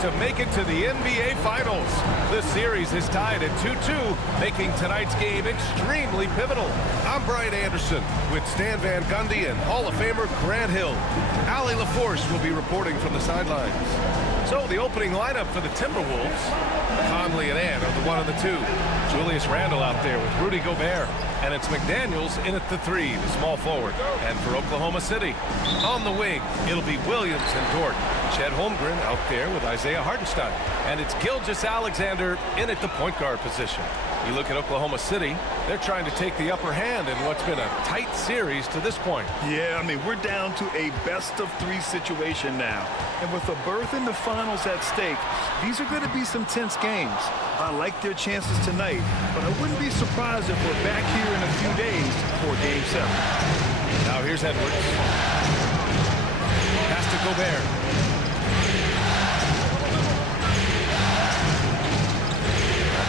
to make it to the NBA Finals. The series is tied at 2-2, making tonight's game extremely pivotal. I'm Brian Anderson with Stan Van Gundy and Hall of Famer Grant Hill. Allie LaForce will be reporting from the sidelines. So the opening lineup for the Timberwolves, Conley and Ant are the 1 and the 2. Julius Randle out there with Rudy Gobert. And it's McDaniels in at the 3, the small forward. And for Oklahoma City, on the wing, it'll be Williams and Dort. Chet Holmgren out there with Isaiah Hartenstein. And it's Gilgeous-Alexander in at the point guard position. You look at Oklahoma City, they're trying to take the upper hand in what's been a tight series to this point. Yeah, I mean, we're down to a best-of-3 situation now. And with a berth in the finals at stake, these are going to be some tense games. I like their chances tonight, but I wouldn't be surprised if we're back here in a few days for Game 7. Now here's Edwards. Pass to Gobert.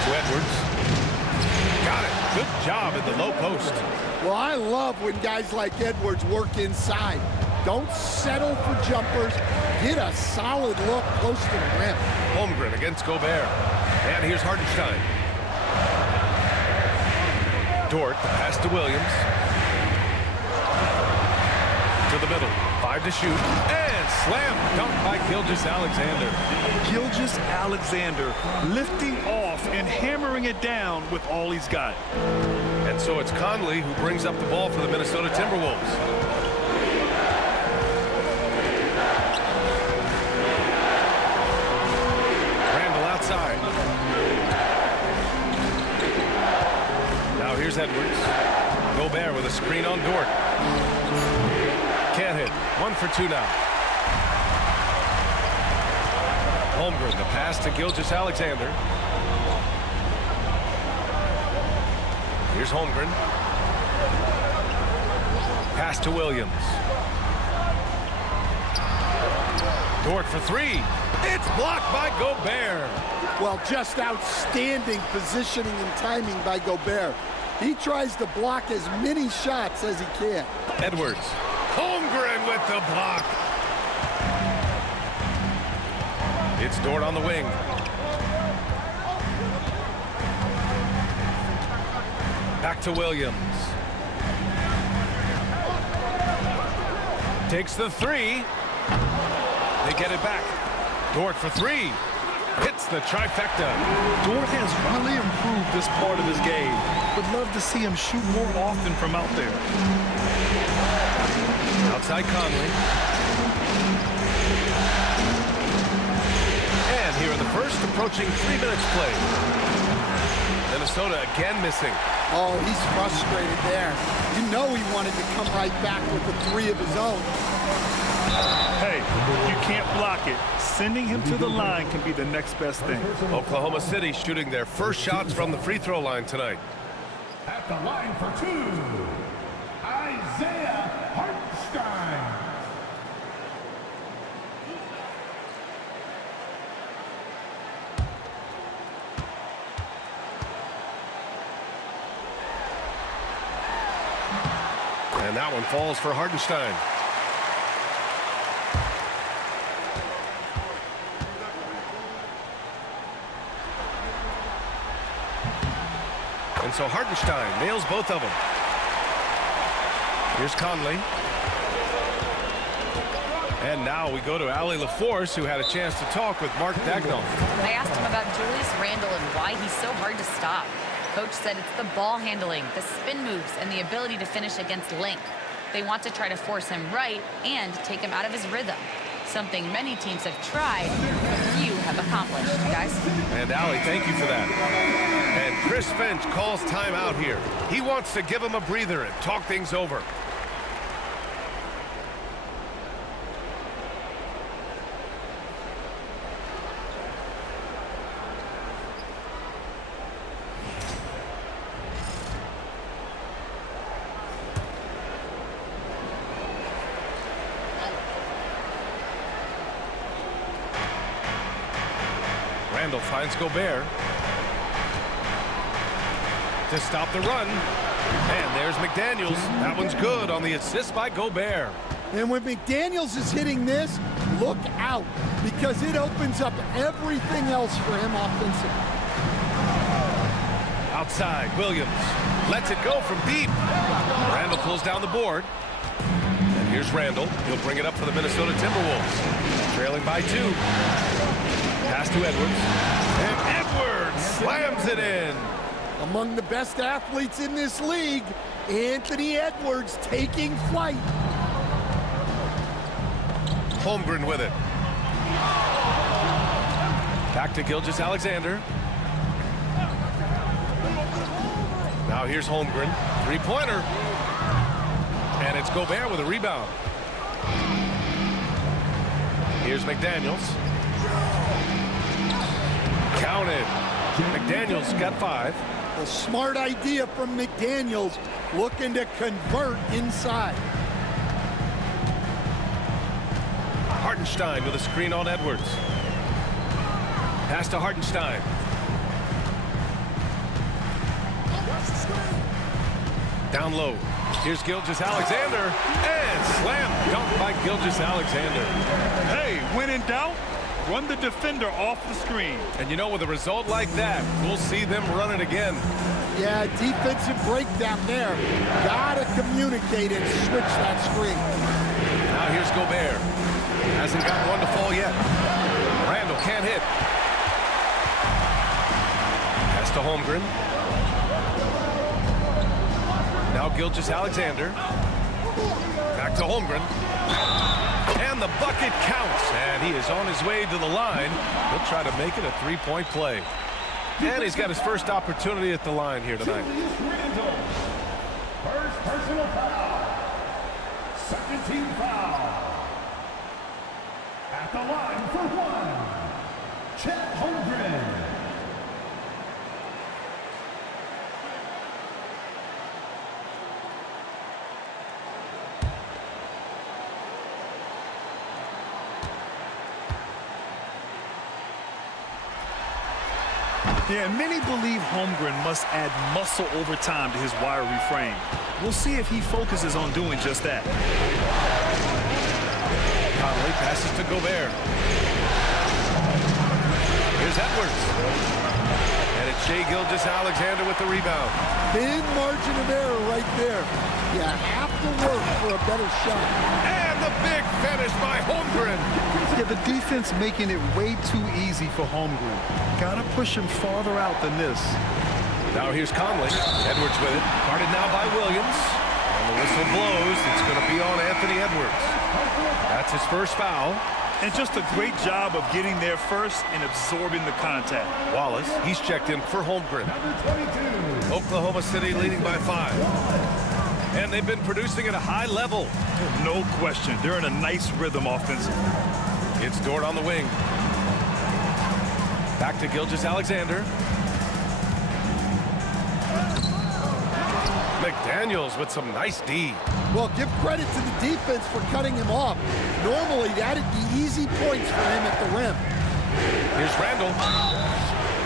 To Edwards. Got it. Good job at the low post. Well, I love when guys like Edwards work inside. Don't settle for jumpers. Get a solid look close to the rim. Holmgren against Gobert. And here's Hartenstein. Dort, the pass to Williams. To the middle. 5 to shoot. And slam dunk by Gilgeous-Alexander. Gilgeous-Alexander lifting off and hammering it down with all he's got. And so it's Conley who brings up the ball for the Minnesota Timberwolves. Outside. Now here's Edwards. Gobert with a screen on Dort. Can't hit. 1 for 2 now. Holmgren, the pass to Gilgeous-Alexander. Here's Holmgren. Pass to Williams. Dort for 3. It's blocked by Gobert. Well, just outstanding positioning and timing by Gobert. He tries to block as many shots as he can. Edwards. Holmgren with the block. It's Dort on the wing. Back to Williams. Takes the 3. They get it back. Dort for 3. Hits the trifecta. Dort has really improved this part of his game. Would love to see him shoot more often from out there. Outside Conley. And here in the first, approaching 3 minutes played. Minnesota again missing. Oh, he's frustrated there. You know he wanted to come right back with the 3 of his own. Hey, you can't block it. Sending him to the line can be the next best thing. Oklahoma City shooting their first shots from the free throw line tonight. At the line for 2, Isaiah Hartenstein. And that one falls for Hartenstein. And so Hartenstein nails both of them. Here's Conley. And now we go to Allie LaForce, who had a chance to talk with Mark Dagnall. I asked him about Julius Randle and why he's so hard to stop. Coach said it's the ball handling, the spin moves, and the ability to finish against length. They want to try to force him right and take him out of his rhythm. Something many teams have tried, but few have accomplished, guys. And Allie, thank you for that. And Chris Finch calls timeout here. He wants to give him a breather and talk things over. Randle finds Gobert to stop the run. And there's McDaniels. That one's good on the assist by Gobert. And when McDaniels is hitting this, look out, because it opens up everything else for him offensively. Outside, Williams lets it go from deep. Randall pulls down the board. And here's Randall. He'll bring it up for the Minnesota Timberwolves. Trailing by 2. Pass to Edwards. And Edwards slams it in. Among the best athletes in this league, Anthony Edwards taking flight. Holmgren with it. Back to Gilgeous-Alexander. Now here's Holmgren. Three-pointer. And it's Gobert with a rebound. Here's McDaniels. Counted. McDaniels got 5. A smart idea from McDaniels, looking to convert inside. Hartenstein with a screen on Edwards. Pass to Hartenstein. Down low. Here's Gilgeous-Alexander. And slam dunk by Gilgeous-Alexander. Hey, when in doubt, run the defender off the screen. And you know, with a result like that, we'll see them run it again. Yeah, defensive breakdown there. Gotta communicate and switch that screen. Now here's Gobert. Hasn't got one to fall yet. Randall can't hit. Pass to Holmgren. Now Gilgeous-Alexander. Back to Holmgren. And the bucket counts. And he is on his way to the line. He'll try to make it a three-point play. And he's got his first opportunity at the line here tonight. First personal foul. Second team foul. At the line for 1, Chet Holmgren. Yeah, many believe Holmgren must add muscle over time to his wiry frame. We'll see if he focuses on doing just that. Conley passes to Gobert. Here's Edwards. And it's Shai Gilgeous-Alexander with the rebound. Thin margin of error right there. You have to work for a better shot. And the big finish by Holmgren. Yeah, the defense making it way too easy for Holmgren. Gotta push him farther out than this. Now here's Conley. Edwards with it. Guarded now by Williams. And the whistle blows. It's going to be on Anthony Edwards. That's his first foul. And just a great job of getting there first and absorbing the contact. Wallace, he's checked in for Holmgren. Oklahoma City leading by 5. And they've been producing at a high level. No question. They're in a nice rhythm offensively. It's Dort on the wing. Back to Gilgeous-Alexander. McDaniels with some nice D. Well, give credit to the defense for cutting him off. Normally, that'd be easy points for him at the rim. Here's Randall.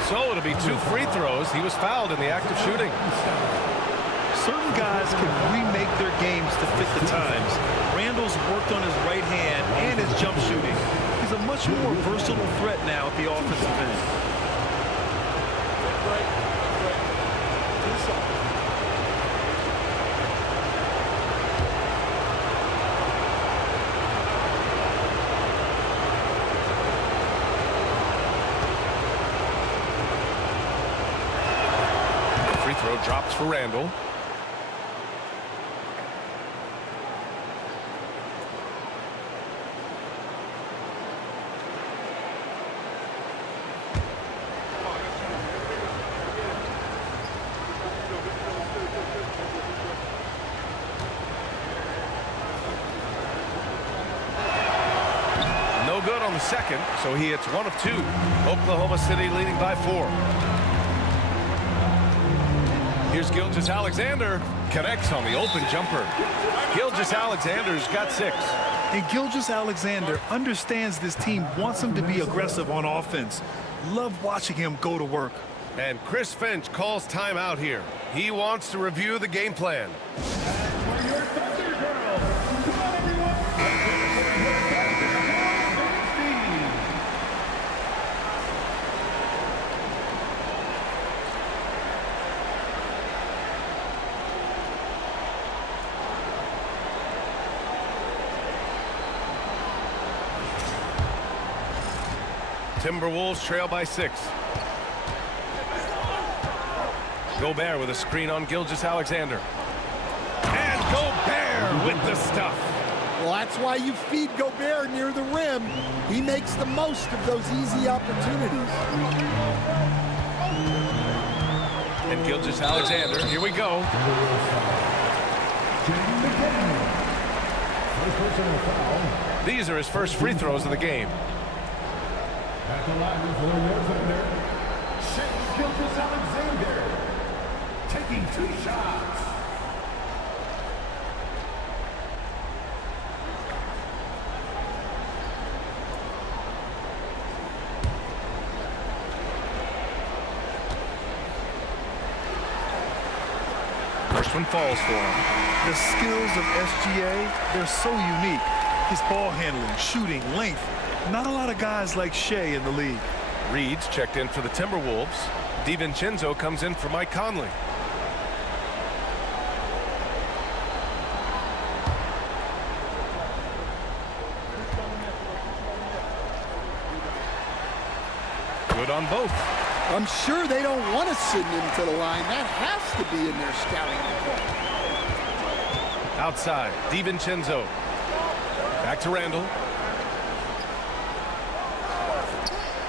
So it'll be 2 free throws. He was fouled in the act of shooting. Certain guys can remake their games to fit the times. Randall's worked on his right hand and his jump shooting. He's a much more versatile threat now at the offensive end. Free throw drops for Randall. No good on the second, so he hits 1 of 2. Oklahoma City leading by 4. Here's Gilgeous-Alexander. Connects on the open jumper. Gilgeous-Alexander's got 6. And Gilgeous-Alexander understands this team wants him to be aggressive on offense. Love watching him go to work. And Chris Finch calls timeout here. He wants to review the game plan. Timberwolves trail by 6. Gobert with a screen on Gilgeous-Alexander. And Gobert with the stuff. Well, that's why you feed Gobert near the rim. He makes the most of those easy opportunities. And Gilgeous-Alexander, here we go. These are his first free throws of the game. At the line for your defender, Gilgeous-Alexander, taking 2 shots. First one falls for him. The skills of SGA, they're so unique. His ball handling, shooting, length. Not a lot of guys like Shea in the league. Reed's checked in for the Timberwolves. DiVincenzo comes in for Mike Conley. Good on both. I'm sure they don't want to send him to the line. That has to be in their scouting report. Outside, DiVincenzo. Back to Randall.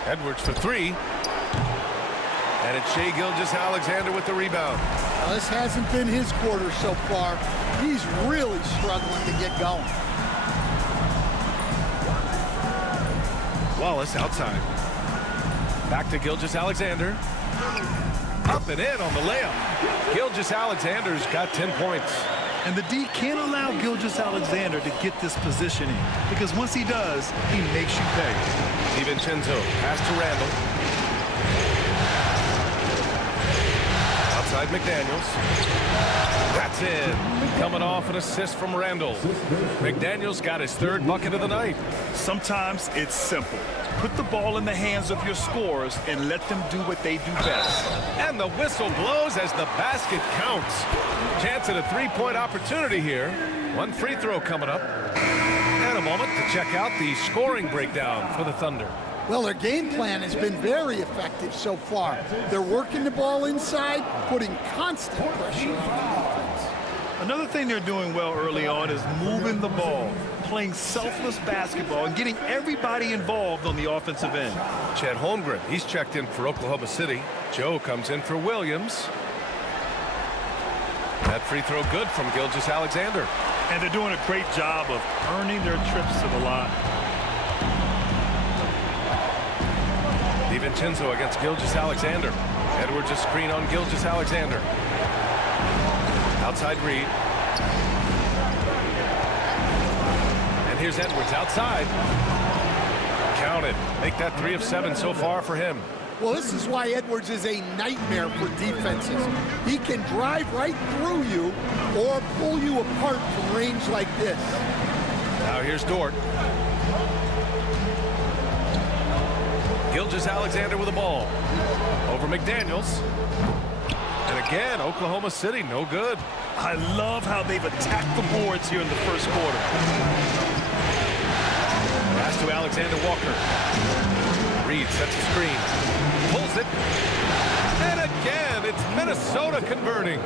Edwards for 3. And it's Shai Gilgeous-Alexander with the rebound. Well, this hasn't been his quarter so far. He's really struggling to get going. Wallace outside. Back to Gilgeous-Alexander. Up and in on the layup. Gilgeous-Alexander's got 10 points. And the D can't allow Gilgeous-Alexander to get this positioning, because once he does, he makes you pay. DiVincenzo, pass to Randall. Outside McDaniels. That's in. Coming off an assist from Randall. McDaniels got his 3rd bucket of the night. Sometimes it's simple. Put the ball in the hands of your scorers and let them do what they do best. And the whistle blows as the basket counts. Chance at a 3-point opportunity here. One free throw coming up. And a moment to check out the scoring breakdown for the Thunder. Well, their game plan has been very effective so far. They're working the ball inside, putting constant pressure on the defense. Another thing they're doing well early on is moving the ball, playing selfless basketball, and getting everybody involved on the offensive end. Chet Holmgren, he's checked in for Oklahoma City. Joe comes in for Williams. That free throw good from Gilgeous-Alexander. And they're doing a great job of earning their trips to the line. DiVincenzo against Gilgeous-Alexander. Edwards a screen on Gilgeous-Alexander. Outside Reed. And here's Edwards outside. Counted. Make that 3 of 7 so far for him. Well, this is why Edwards is a nightmare for defenses. He can drive right through you or pull you apart from range like this. Now here's Dort. Gilgeous-Alexander with the ball. Over McDaniels. And again, Oklahoma City, no good. I love how they've attacked the boards here in the first quarter. Pass to Alexander Walker. Reed sets a screen. Pulls it. And again, it's Minnesota converting.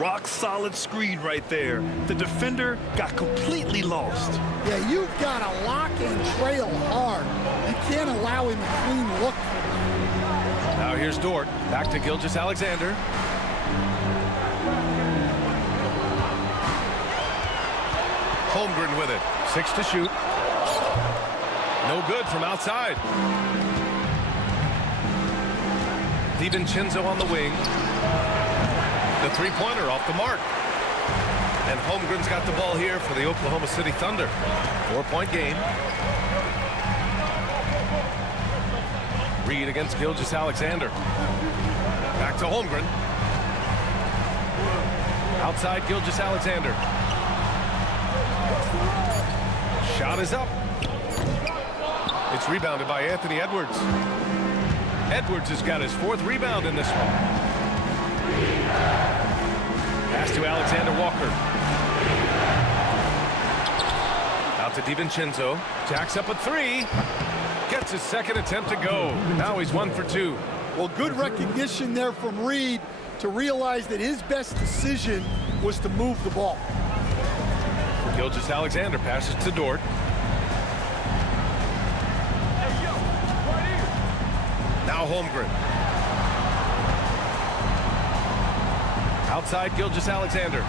Rock solid screen right there. The defender got completely lost. Yeah, you've got to lock and trail hard. You can't allow him a clean look. Now here's Dort. Back to Gilgeous-Alexander. Holmgren with it. 6 to shoot. No good from outside. DiVincenzo on the wing. The three-pointer off the mark. And Holmgren's got the ball here for the Oklahoma City Thunder. 4-point game. Reed against Gilgeous-Alexander. Back to Holmgren. Outside Gilgeous-Alexander. Shot is up. It's rebounded by Anthony Edwards. Edwards has got his 4th rebound in this one. Pass to Alexander Walker. Out to DiVincenzo. Jacks up a 3. Gets his second attempt to go. Now he's 1 for 2. Well, good recognition there from Reed to realize that his best decision was to move the ball. Gilgeous-Alexander passes to Dort. Now Holmgren. Outside Gilgeous-Alexander.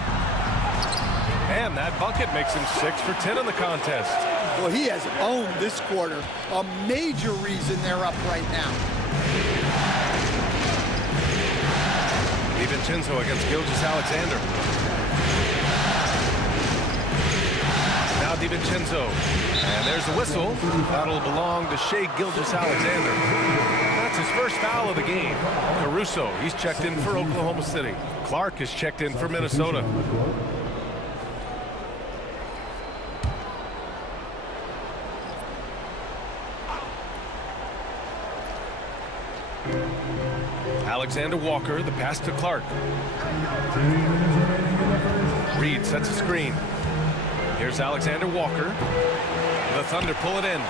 And that bucket makes him 6 for 10 in the contest. Well, he has owned this quarter. A major reason they're up right now. DiVincenzo against Gilgeous-Alexander. Now DiVincenzo. And there's the whistle. That'll belong to Shai Gilgeous-Alexander. That's his first foul of the game. Caruso, he's checked in for Oklahoma City. Clark is checked in for Minnesota. Alexander Walker, the pass to Clark. Reed sets a screen. Here's Alexander Walker. The Thunder pull it in.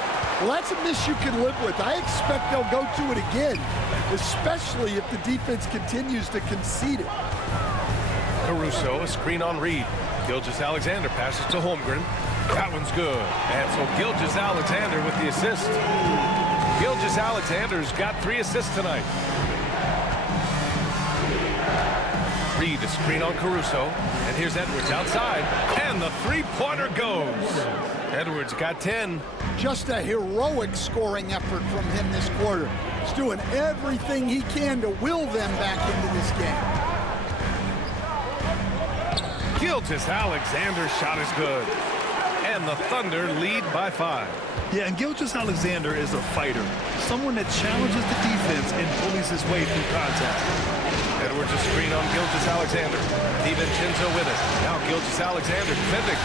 Well, that's a miss you can live with. I expect they'll go to it again, especially if the defense continues to concede it. Caruso, a screen on Reed. Gilgeous-Alexander passes to Holmgren. That one's good. And so Gilgeous-Alexander with the assist. Gilgeous-Alexander's got 3 assists tonight. Reed, a screen on Caruso. And here's Edwards outside. And the three-pointer goes. Edwards got 10. Just a heroic scoring effort from him this quarter. He's doing everything he can to will them back into this game. Gilgeous-Alexander's shot is good. And the Thunder lead by 5. Yeah, and Gilgeous-Alexander is a fighter. Someone that challenges the defense and bullies his way through contact. Edwards a screen on Gilgeous-Alexander. DiVincenzo with it. Now Gilgeous-Alexander defending.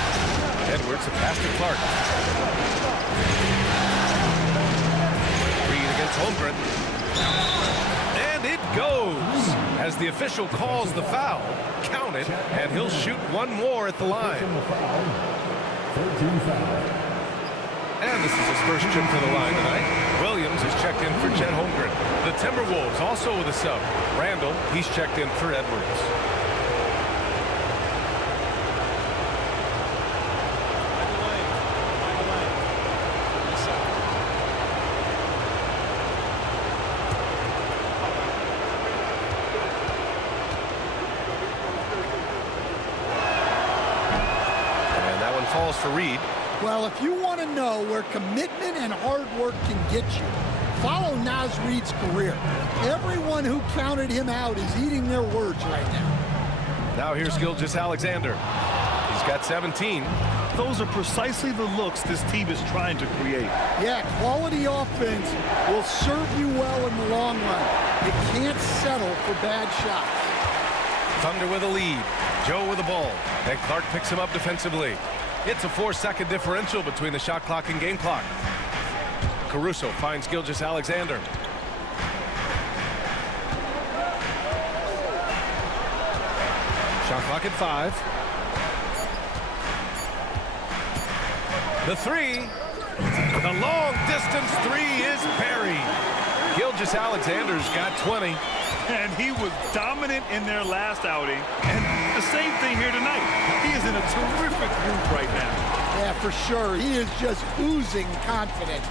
Edwards a pass to Clark. Reed against Holmgren. And it goes. As the official calls the foul, count it, and he'll shoot one more at the line. And this is his first trip to the line tonight. Williams is checked in for Chet Holmgren. The Timberwolves also with a sub. Randall, he's checked in for Edwards. And that one falls for Reed. Well, if you want to know where commitment and hard work can get you, follow Naz Reed's career. Everyone who counted him out is eating their words right now. Now here's Gilgeous-Alexander. He's got 17. Those are precisely the looks this team is trying to create. Yeah, quality offense will serve you well in the long run. You can't settle for bad shots. Thunder with a lead. Joe with the ball. And Clark picks him up defensively. It's a 4-second differential between the shot clock and game clock. Caruso finds Gilgeous-Alexander. Shot clock at 5. The 3. The long distance 3 is buried. Gilgeous-Alexander's got 20. And he was dominant in their last outing. And the same thing here tonight. He is in a terrific group right now. Yeah, for sure. He is just oozing confidence.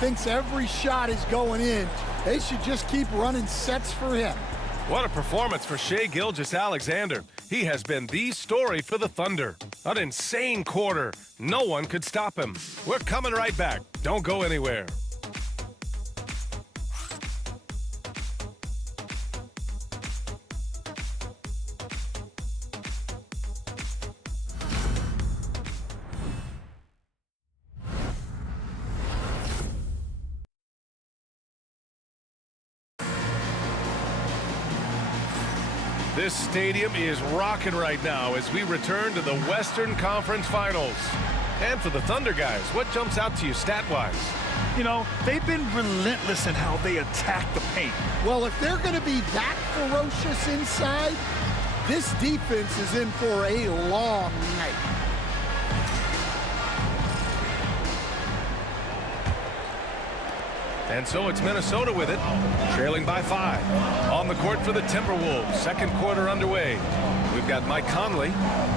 Thinks every shot is going in. They should just keep running sets for him. What a performance for Shai Gilgeous-Alexander. He has been the story for the Thunder. An insane quarter. No one could stop him. We're coming right back. Don't go anywhere. This stadium is rocking right now as we return to the Western Conference Finals. And for the Thunder guys, what jumps out to you stat-wise? You know, they've been relentless in how they attack the paint. Well, if they're going to be that ferocious inside, this defense is in for a long night. And so it's Minnesota with it, trailing by 5. On the court for the Timberwolves, second quarter underway. We've got Mike Conley,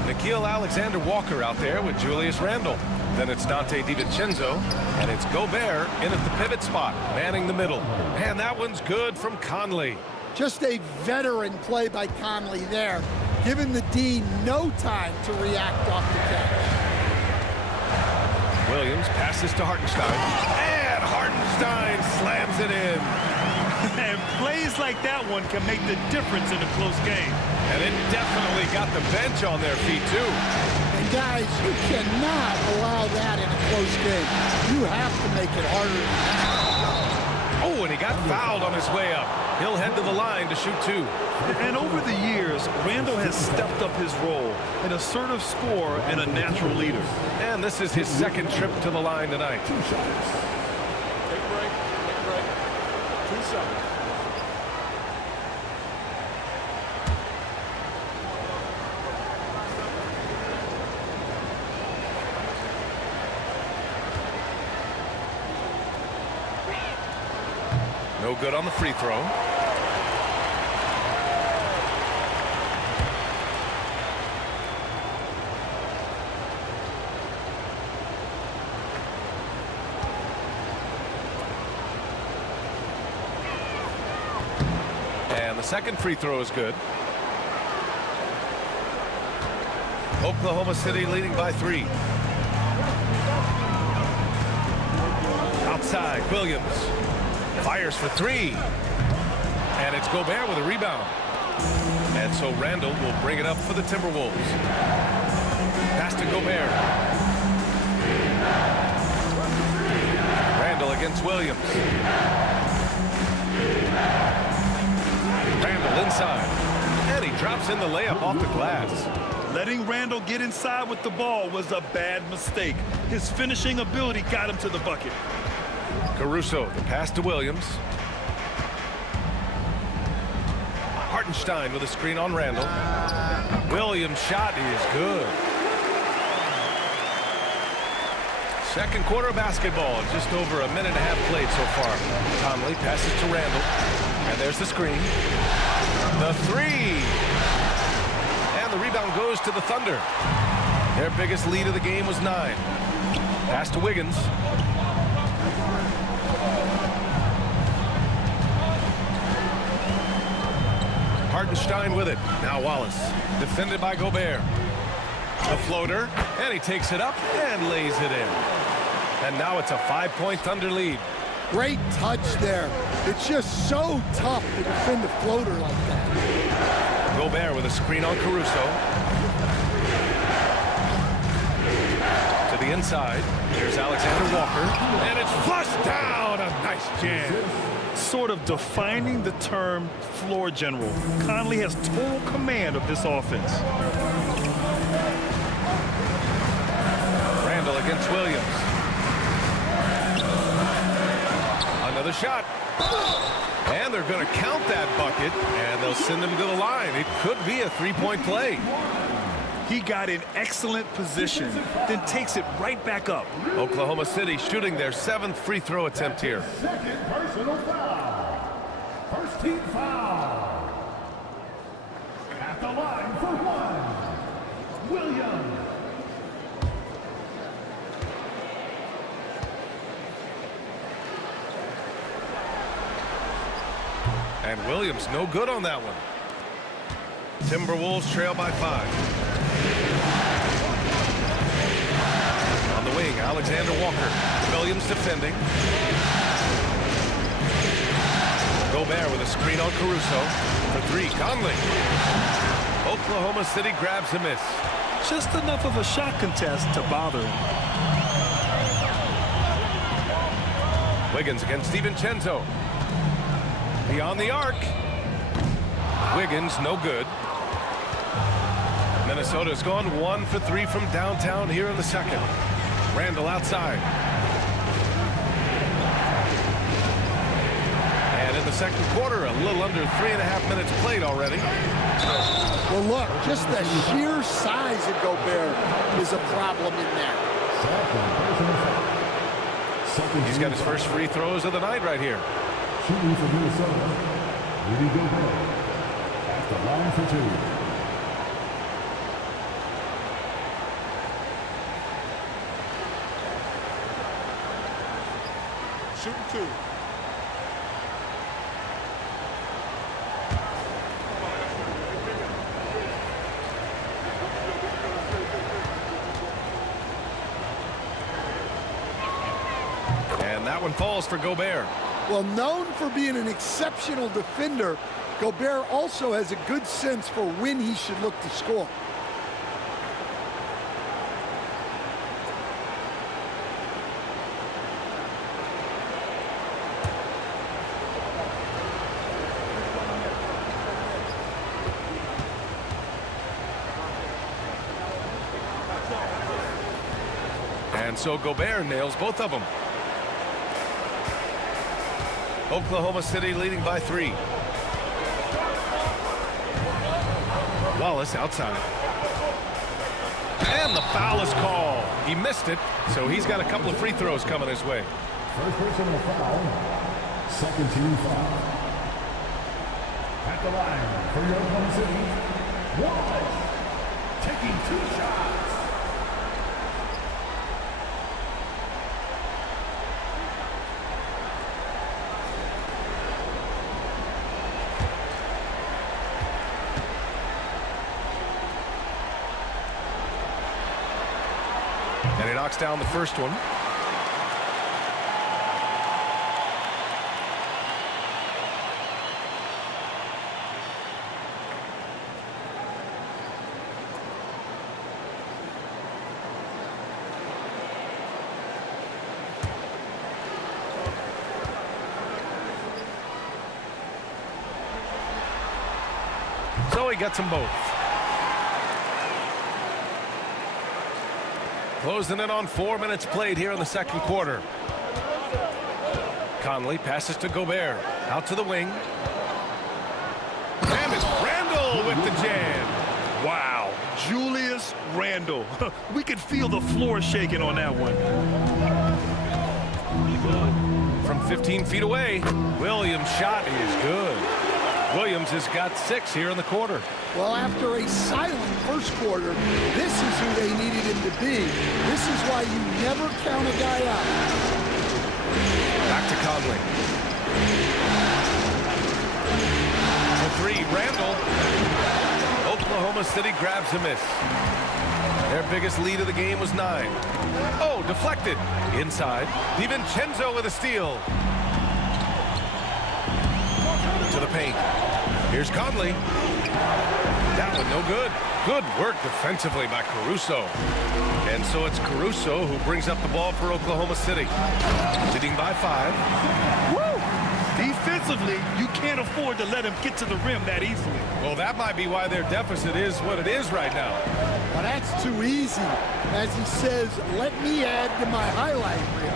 Nickeil Alexander-Walker out there with Julius Randle. Then it's Dante DiVincenzo, and it's Gobert in at the pivot spot, manning the middle. And that one's good from Conley. Just a veteran play by Conley there, giving the D no time to react off the catch. Williams passes to Hartenstein, and Hartenstein slams it in. And plays like that one can make the difference in a close game. And it definitely got the bench on their feet, too. And guys, you cannot allow that in a close game. You have to make it harder than that. Oh, and he got fouled on his way up. He'll head to the line to shoot 2. And over the years, Randle has stepped up his role, an assertive scorer and a natural leader. And this is his second trip to the line tonight. 2 shots. Take a break. 2 shots. No good on the free throw. And the second free throw is good. Oklahoma City leading by 3. Outside, Williams. Fires for 3. And it's Gobert with a rebound. And so Randle will bring it up for the Timberwolves. Pass to Gobert. Randle against Williams. Randle inside. And he drops in the layup off the glass. Letting Randle get inside with the ball was a bad mistake. His finishing ability got him to the bucket. Caruso, the pass to Williams. Hartenstein with a screen on Randle. Williams' shot is good. Second quarter of basketball, just over a minute and a half played so far. Conley passes to Randle, and there's the screen. The 3, and the rebound goes to the Thunder. Their biggest lead of the game was 9. Pass to Wiggins. Hartenstein with it. Now Wallace. Defended by Gobert. The floater. And he takes it up and lays it in. And now it's a 5-point Thunder lead. Great touch there. It's just so tough to defend a floater like that. Gobert with a screen on Caruso. To the inside. Here's Alexander Walker. And it's flushed down. A nice jam. Sort of defining the term floor general. Conley has total command of this offense. Randle against Williams. Another shot. And they're going to count that bucket, and they'll send him to the line. It could be a 3-point play. He got in excellent position, then takes it right back up. Oklahoma City shooting their 7th free throw attempt here. Second personal foul. First team foul. At the line for 1. Williams. And Williams no good on that one. Timberwolves trail by 5. On the wing, Alexander Walker. Williams defending. Gobert with a screen on Caruso. For 3, Conley. Oklahoma City grabs a miss. Just enough of a shot contest to bother him. Wiggins against DiVincenzo. Beyond the arc. Wiggins no good. Minnesota's gone 1 for 3 from downtown here in the second. Randle outside. And in the second quarter, a little under 3.5 minutes played already. Well, look, just the sheer size of Gobert is a problem in there. He's got his first free throws of the night right here. Shooting for Minnesota, Rudy Gobert. At the line for two. Shooting two. And that one falls for Gobert. Well, known for being an exceptional defender, Gobert also has a good sense for when he should look to score. And so Gobert nails both of them. Oklahoma City leading by 3. Wallace outside. And the foul is called. He missed it, so he's got a couple of free throws coming his way. First personal foul. Second team foul. At the line for your Oklahoma City, Wallace taking 2 shots. And he knocks down the first one. So he gets them both. Closing in on 4 minutes played here in the second quarter. Conley passes to Gobert. Out to the wing. And it's Randle with the jam. Wow, Julius Randle. We could feel the floor shaking on that one. From 15 feet away, Williams' shot is good. Williams has got 6 here in the quarter. Well, after a silent first quarter, this is who they needed him to be. This is why you never count a guy out. Back to Conley. For 3, Randle. Oklahoma City grabs a miss. Their biggest lead of the game was 9. Oh, deflected. Inside. DiVincenzo with a steal. To the paint. Here's Conley. That one no good. Good work defensively by Caruso. And so it's Caruso who brings up the ball for Oklahoma City. Leading by 5. Woo! Defensively, you can't afford to let him get to the rim that easily. Well, that might be why their deficit is what it is right now. But that's too easy. As he says, let me add to my highlight reel.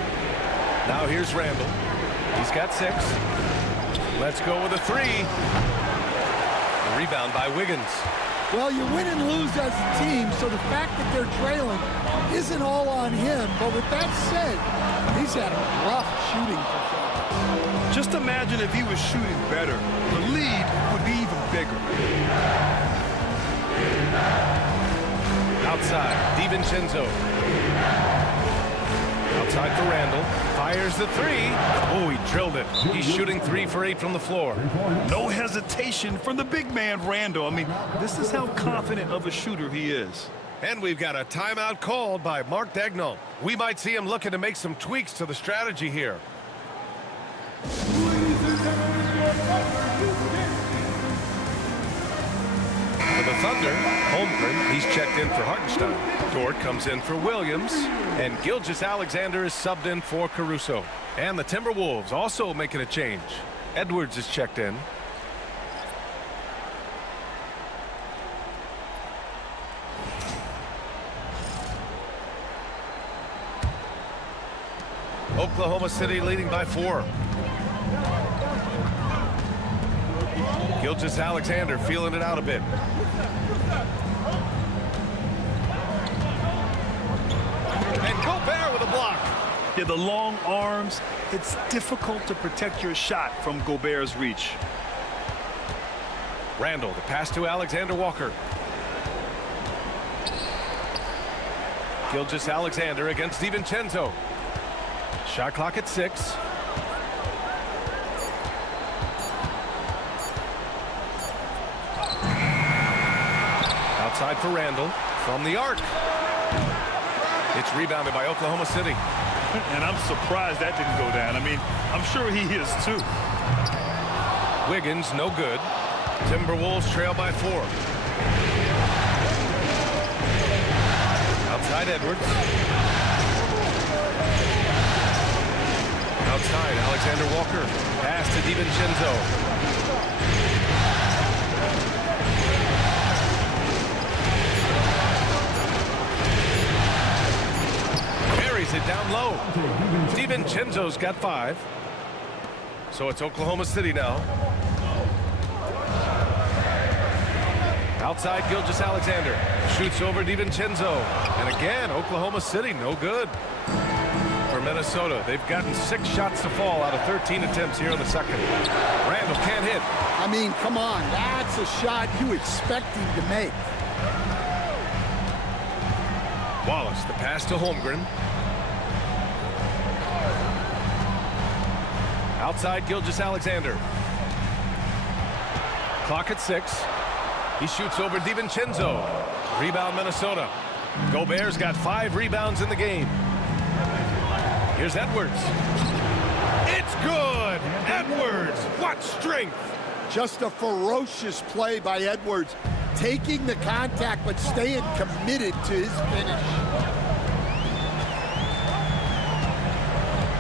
Now here's Randle. He's got 6. Let's go with a 3. The rebound by Wiggins. Well, you win and lose as a team, so the fact that they're trailing isn't all on him. But with that said, he's had a rough shooting performance. Just imagine if he was shooting better. The lead would be even bigger. Outside, DiVincenzo. Outside for Randle. Fires the 3. Oh, he drilled it. He's shooting 3 for 8 from the floor. No hesitation from the big man, Randle. I mean, this is how confident of a shooter he is. And we've got a timeout called by Mark Daigneault. We might see him looking to make some tweaks to the strategy here. For the Thunder, Holmgren, he's checked in for Hartenstein. Dort comes in for Williams, and Gilgeous-Alexander is subbed in for Caruso. And the Timberwolves also making a change. Edwards is checked in. Oklahoma City leading by 4. Gilgeous-Alexander feeling it out a bit. And Gobert with a block. Yeah, the long arms, it's difficult to protect your shot from Gobert's reach. Randall, the pass to Alexander Walker. Gilgeous-Alexander against DiVincenzo. Shot clock at 6. Outside for Randall from the arc. It's rebounded by Oklahoma City. And I'm surprised that didn't go down. I mean, I'm sure he is too. Wiggins, no good. Timberwolves trail by 4. Outside Edwards. Outside Alexander Walker. Pass to DiVincenzo. Carries it down low. DiVincenzo's got 5. So it's Oklahoma City now. Outside Gilgeous-Alexander. Shoots over DiVincenzo. And again, Oklahoma City, no good. For Minnesota, they've gotten 6 shots to fall out of 13 attempts here in the second. Randall can't hit. I mean, come on. That's a shot you expect him to make. Wallace, the pass to Holmgren. Outside Gilgeous-Alexander. Clock at 6. He shoots over DiVincenzo. Rebound Minnesota. Gobert's got 5 rebounds in the game. Here's Edwards. It's good! Edwards! What strength! Just a ferocious play by Edwards. Taking the contact, but staying committed to his finish.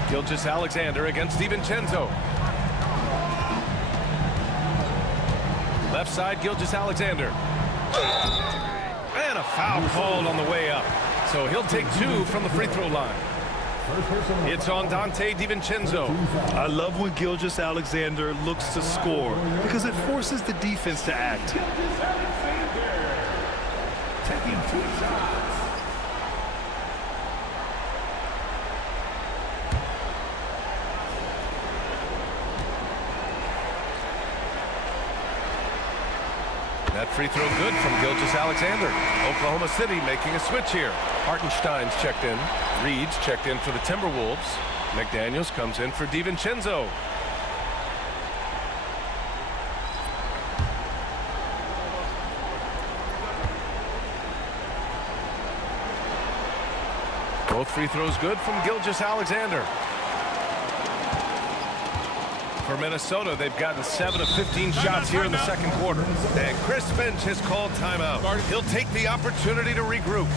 Gilgeous-Alexander against DiVincenzo. Left side, Gilgeous-Alexander. And a foul called on the way up. So he'll take 2 from the free throw line. It's on Dante DiVincenzo. I love when Gilgeous-Alexander looks to score because it forces the defense to act. Taking 2 shots. That free throw good from Gilgeous-Alexander. Oklahoma City making a switch here. Hartenstein's checked in. Reed's checked in for the Timberwolves. McDaniels comes in for DiVincenzo. Both free throws good from Gilgeous-Alexander. For Minnesota, they've gotten 7 of 15 shots here in the second quarter. And Chris Finch has called timeout. He'll take the opportunity to regroup.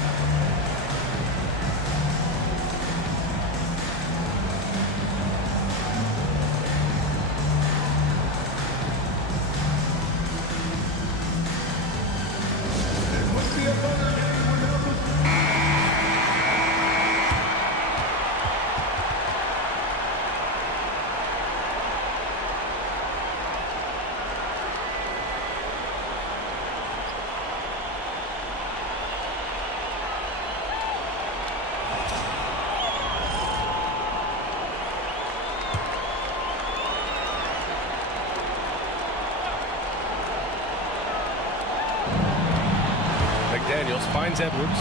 McDaniels finds Edwards.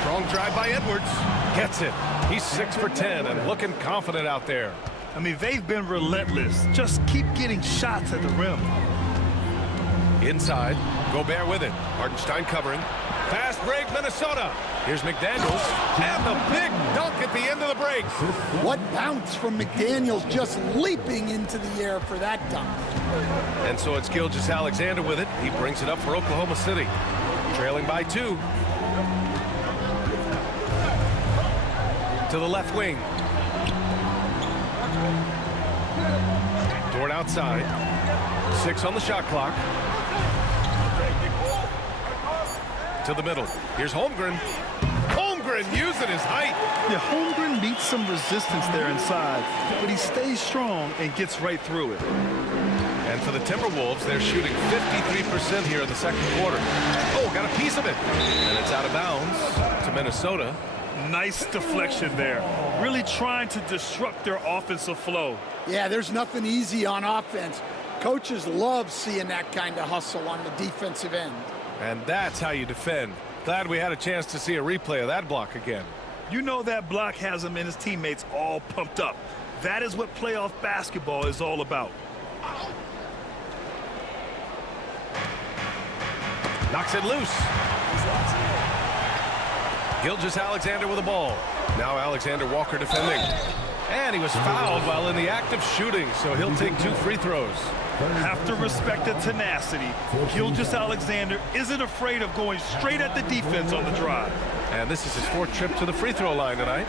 Strong drive by Edwards. Gets it. He's 6 for 10 and looking confident out there. I mean, they've been relentless. Just keep getting shots at the rim. Inside. Gobert with it. Hartenstein covering. Fast break, Minnesota. Here's McDaniels. And the big dunk at the end of the break. What bounce from McDaniels, just leaping into the air for that dunk. And so it's Gilgeous-Alexander with it. He brings it up for Oklahoma City. Trailing by 2. To the left wing. Dort outside. 6 on the shot clock. To the middle. Here's Holmgren. Holmgren using his height. Yeah, Holmgren meets some resistance there inside, but he stays strong and gets right through it. And for the Timberwolves, they're shooting 53% here in the second quarter. Oh, got a piece of it. And it's out of bounds to Minnesota. Nice deflection there. Really trying to disrupt their offensive flow. Yeah, there's nothing easy on offense. Coaches love seeing that kind of hustle on the defensive end. And that's how you defend. Glad we had a chance to see a replay of that block again. You know that block has him and his teammates all pumped up. That is what playoff basketball is all about. Knocks it loose. Gilgeous-Alexander with the ball. Now Alexander Walker defending. And he was fouled while in the act of shooting, so he'll take 2 free throws. Have to respect the tenacity. Gilgeous-Alexander isn't afraid of going straight at the defense on the drive. And this is his 4th trip to the free throw line tonight.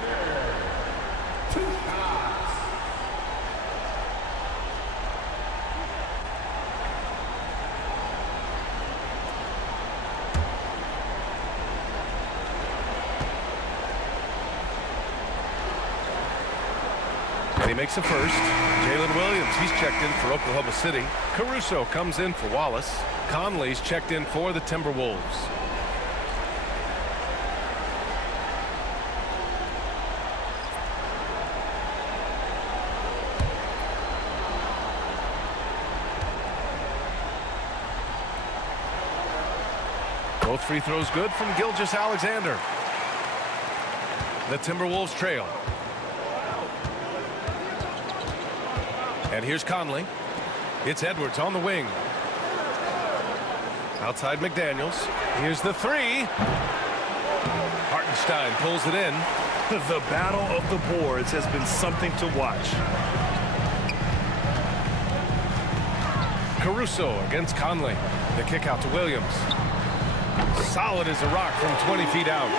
And he makes a first. Jalen Williams, he's checked in for Oklahoma City. Caruso comes in for Wallace. Conley's checked in for the Timberwolves. Both free throws good from Gilgeous-Alexander. The Timberwolves trail. And here's Conley. It's Edwards on the wing. Outside McDaniels. Here's the 3. Hartenstein pulls it in. The battle of the boards has been something to watch. Caruso against Conley. The kick out to Williams. Solid as a rock from 20 feet out.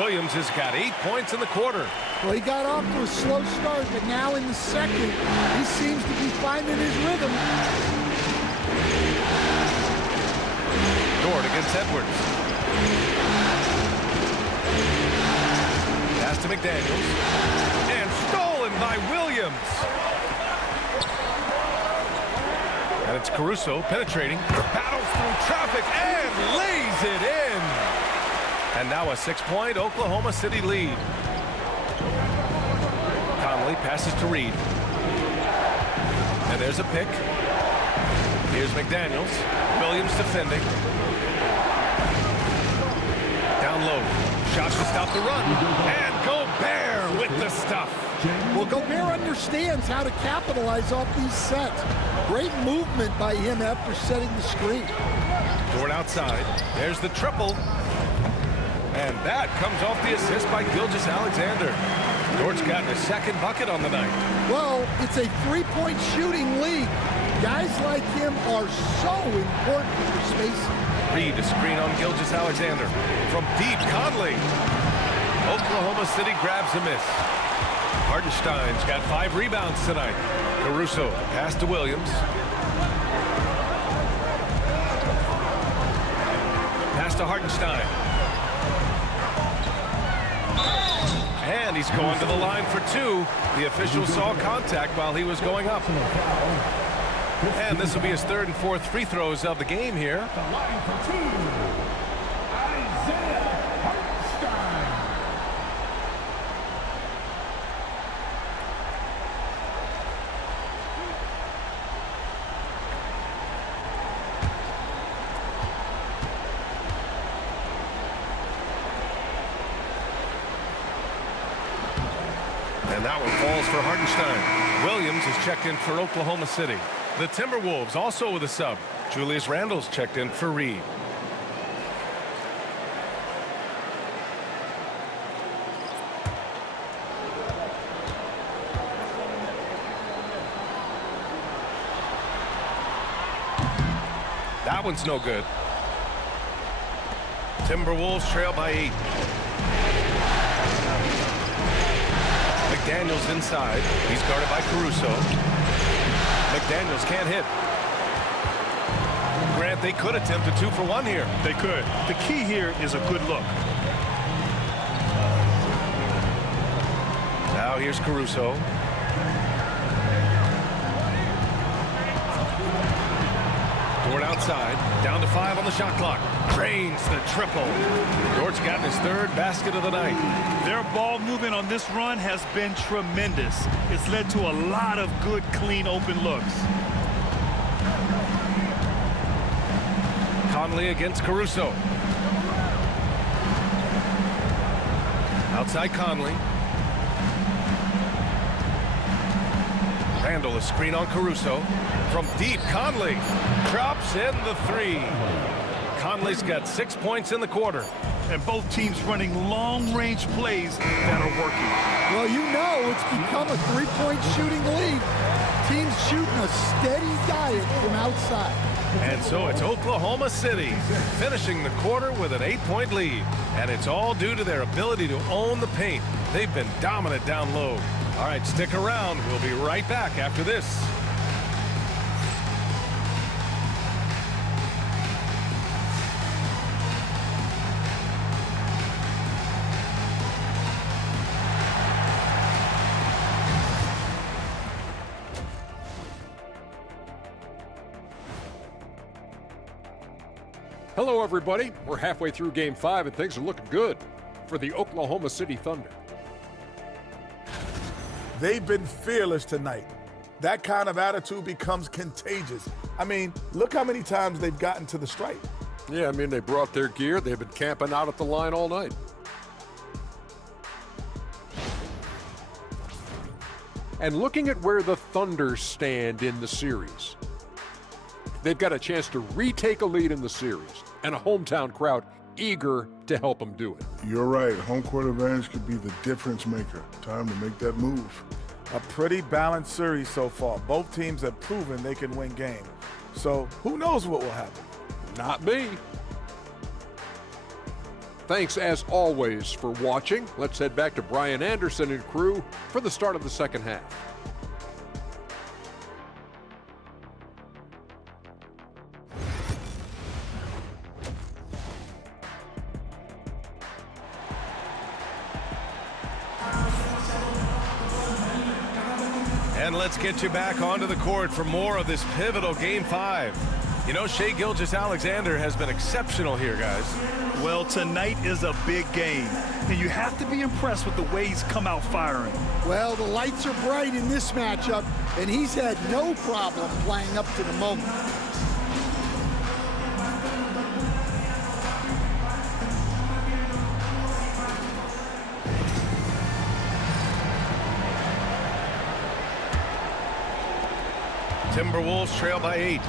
Williams has got 8 points in the quarter. Well, he got off to a slow start, but now in the second, he seems to be finding his rhythm. Dort against Edwards. Pass to McDaniels. And stolen by Williams. And it's Caruso penetrating. Battles through traffic and lays it in. And now a 6-point Oklahoma City lead. Conley passes to Reed. And there's a pick. Here's McDaniels. Williams defending. Down low. Shot to stop the run. And Gobert with the stuff. Well, Gobert understands how to capitalize off these sets. Great movement by him after setting the screen. Dort outside. There's the triple. And that comes off the assist by Gilgeous-Alexander. Dort's gotten his 2nd bucket on the night. Well, it's a 3-point shooting league. Guys like him are so important for spacing. Reed to screen on Gilgeous-Alexander. From deep, Conley. Oklahoma City grabs a miss. Hartenstein's got 5 rebounds tonight. Caruso, pass to Williams. Pass to Hartenstein. And he's going to the line for 2. The official saw contact while he was going up. And this will be his 3rd and 4th free throws of the game here. The line for 2. Isaiah Hartenstein. And that one falls for Hartenstein. Williams is checked in for Oklahoma City. The Timberwolves also with a sub. Julius Randle's checked in for Reed. That one's no good. Timberwolves trail by 8. McDaniels inside. He's guarded by Caruso. McDaniels can't hit. Grant, they could attempt a 2-for-1 here. They could. The key here is a good look. Now here's Caruso. Dort outside. Down to 5 on the shot clock. Drains the triple. Dort's gotten his 3rd basket of the night. Their ball movement on this run has been tremendous. It's led to a lot of good, clean, open looks. Conley against Caruso. Outside Conley. Randall, a screen on Caruso. From deep, Conley drops in the 3. Conley's got 6 points in the quarter. And both teams running long-range plays that are working. Well, you know it's become a three-point shooting league. Teams shooting a steady diet from outside. And so it's Oklahoma City finishing the quarter with an 8-point lead. And it's all due to their ability to own the paint. They've been dominant down low. All right, stick around. We'll be right back after this. Hello, everybody. We're halfway through Game 5, and things are looking good for the Oklahoma City Thunder. They've been fearless tonight. That kind of attitude becomes contagious. I mean, look how many times they've gotten to the stripe. Yeah, I mean, they brought their gear. They've been camping out at the line all night. And looking at where the Thunder stand in the series, they've got a chance to retake a lead in the series, and a hometown crowd eager to help them do it. You're right. Home court advantage could be the difference maker. Time to make that move. A pretty balanced series so far. Both teams have proven they can win games. So who knows what will happen? Not me. Thanks, as always, for watching. Let's head back to Brian Anderson and crew for the start of the second half. And let's get you back onto the court for more of this pivotal Game 5. You know, Shai Gilgeous-Alexander has been exceptional here, guys. Well, tonight is a big game, and you have to be impressed with the way he's come out firing. Well, the lights are bright in this matchup, and he's had no problem playing up to the moment. Timberwolves trail by 8.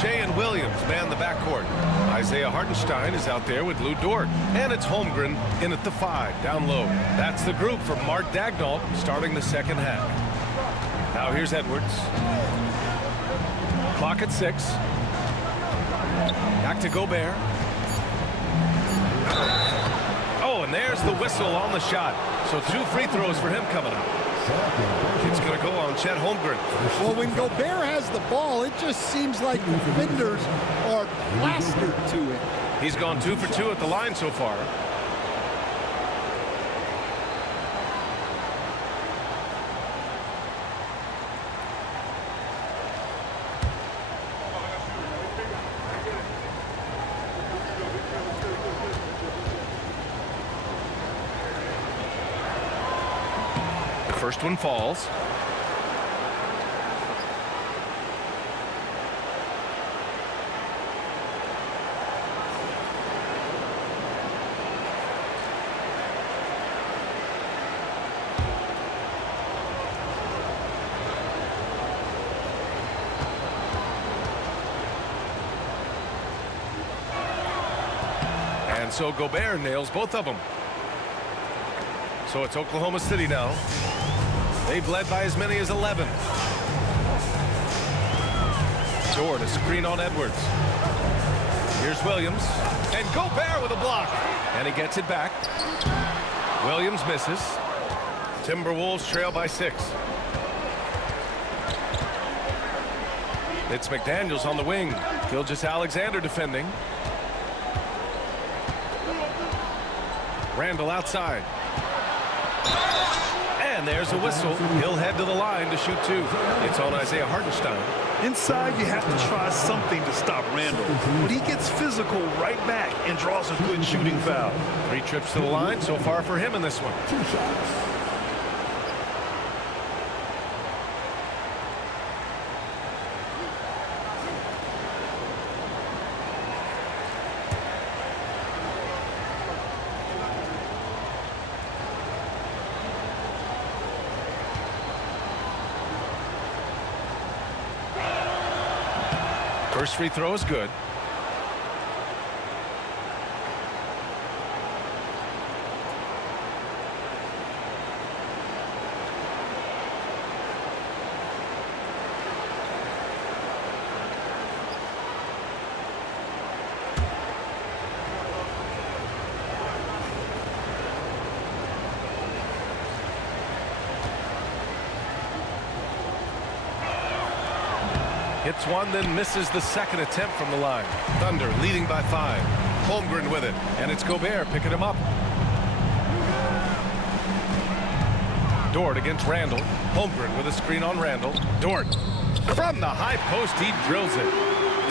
Shai and Williams man the backcourt. Isaiah Hartenstein is out there with Lou Dort. And it's Holmgren in at the 5, down low. That's the group for Mark Daigneault starting the second half. Now here's Edwards. Clock at 6. Back to Gobert. Oh, and there's the whistle on the shot. So 2 free throws for him coming up. It's going to go on Chet Holmgren. Well, when Gobert has the ball, it just seems like the defenders are plastered to it. He's gone 2 for 2 at the line so far. First one falls. And so Gobert nails both of them. So it's Oklahoma City now. They've led by as many as 11. Dort, a screen on Edwards. Here's Williams. And Gobert with a block. And he gets it back. Williams misses. Timberwolves trail by 6. It's McDaniels on the wing. Gilgeous-Alexander defending. Randall outside. And there's a whistle. He'll head to the line to shoot 2. It's on Isaiah Hartenstein. Inside, you have to try something to stop Randall. But he gets physical right back and draws a good shooting foul. 3 trips to the line so far for him in this one. 2 shots. First free throw is good. Hits one, then misses the second attempt from the line. Thunder leading by 5. Holmgren with it, and it's Gobert picking him up. Dort against Randall. Holmgren with a screen on Randall. Dort from the high post, he drills it.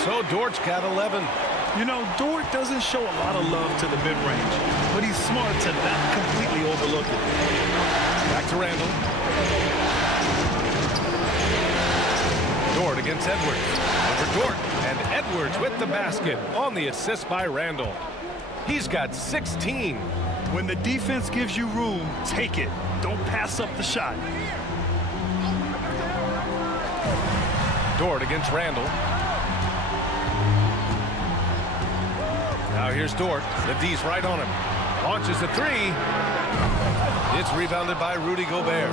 So Dort's got 11. You know, Dort doesn't show a lot of love to the mid-range, but he's smart to not completely overlook it. Back to Randall. Dort against Edwards. Over Dort, and Edwards with the basket on the assist by Randall. He's got 16. When the defense gives you room, take it. Don't pass up the shot. Dort against Randall. Now here's Dort. The D's right on him. Launches a 3. It's rebounded by Rudy Gobert.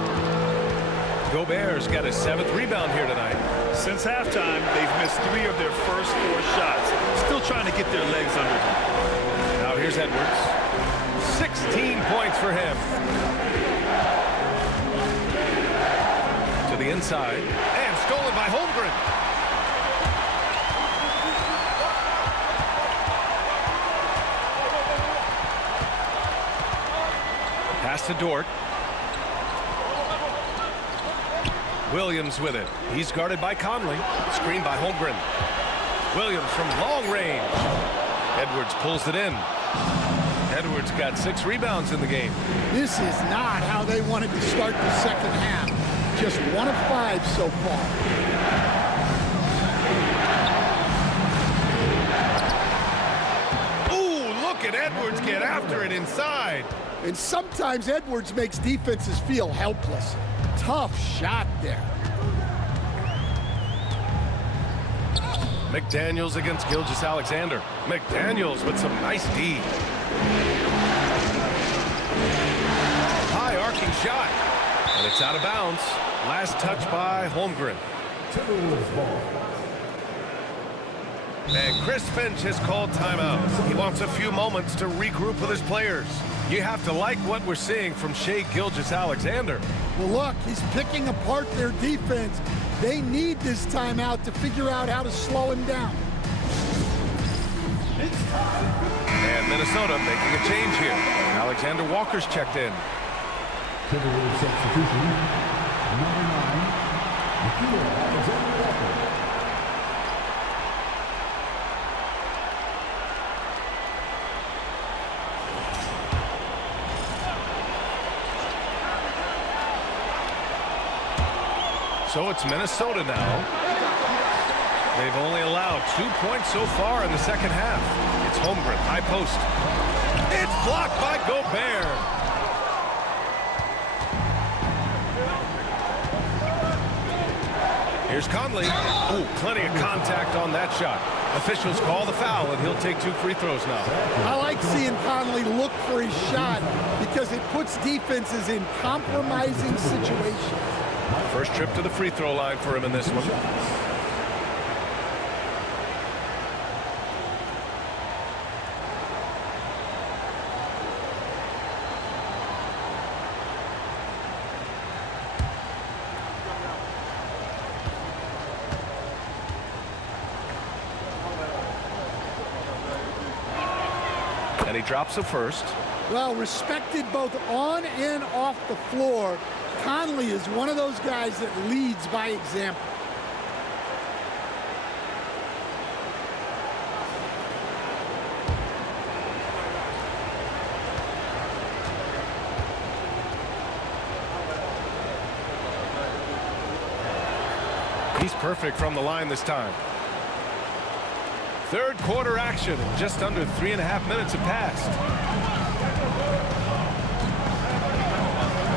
Gobert's got his 7th rebound here tonight. Since halftime, they've missed 3 of their first 4 shots. Still trying to get their legs under them. Now here's Edwards. 16 points for him. To the inside. And stolen by Holmgren. Pass to Dort. Williams with it. He's guarded by Conley. Screened by Holmgren. Williams from long range. Edwards pulls it in. Edwards got 6 rebounds in the game. This is not how they wanted to start the second half. Just 1 of 5 so far. Ooh, look at Edwards get after it inside. And sometimes Edwards makes defenses feel helpless. Tough shot there. McDaniels against Gilgeous-Alexander. McDaniels with some nice D. High arcing shot. And it's out of bounds. Last touch by Holmgren. Timberwolves ball. And Chris Finch has called timeout. He wants a few moments to regroup with his players. You have to like what we're seeing from Shai Gilgeous-Alexander. Well, look, he's picking apart their defense. They need this timeout to figure out how to slow him down. And Minnesota making a change here. Alexander Walker's checked in. Timberwolves substitution. Number 9, Alexander Walker. So it's Minnesota now. They've only allowed 2 points so far in the second half. It's Holmgren, high post. It's blocked by Gobert. Here's Conley. Ooh, plenty of contact on that shot. Officials call the foul, and he'll take 2 free throws now. I like seeing Conley look for his shot because it puts defenses in compromising situations. First trip to the free throw line for him in this one. And he drops the first. Well, respected both on and off the floor, Conley is one of those guys that leads by example. perfect from the line this time. Third quarter action. Just under 3.5 minutes have passed.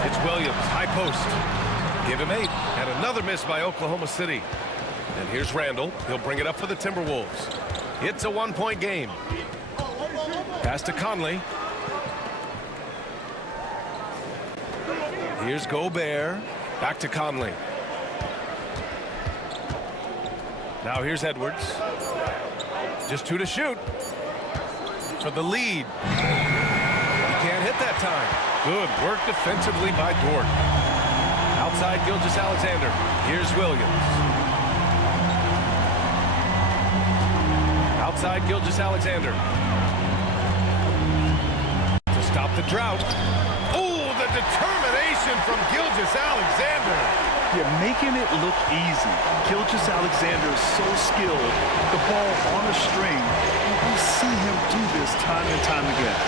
It's Williams, high post. Give him 8. And another miss by Oklahoma City. And here's Randall. He'll bring it up for the Timberwolves. It's a 1-point game. Pass to Conley. Here's Gobert. Back to Conley. Now here's Edwards. Just 2 to shoot. For the lead. He can't hit that time. Good work defensively by Dort. Outside Gilgeous-Alexander. Here's Williams. Outside Gilgeous-Alexander. To stop the drought. Oh, the determination from Gilgeous-Alexander. You're making it look easy. Gilgeous-Alexander is so skilled. The ball on a string. We see him do this time and time again.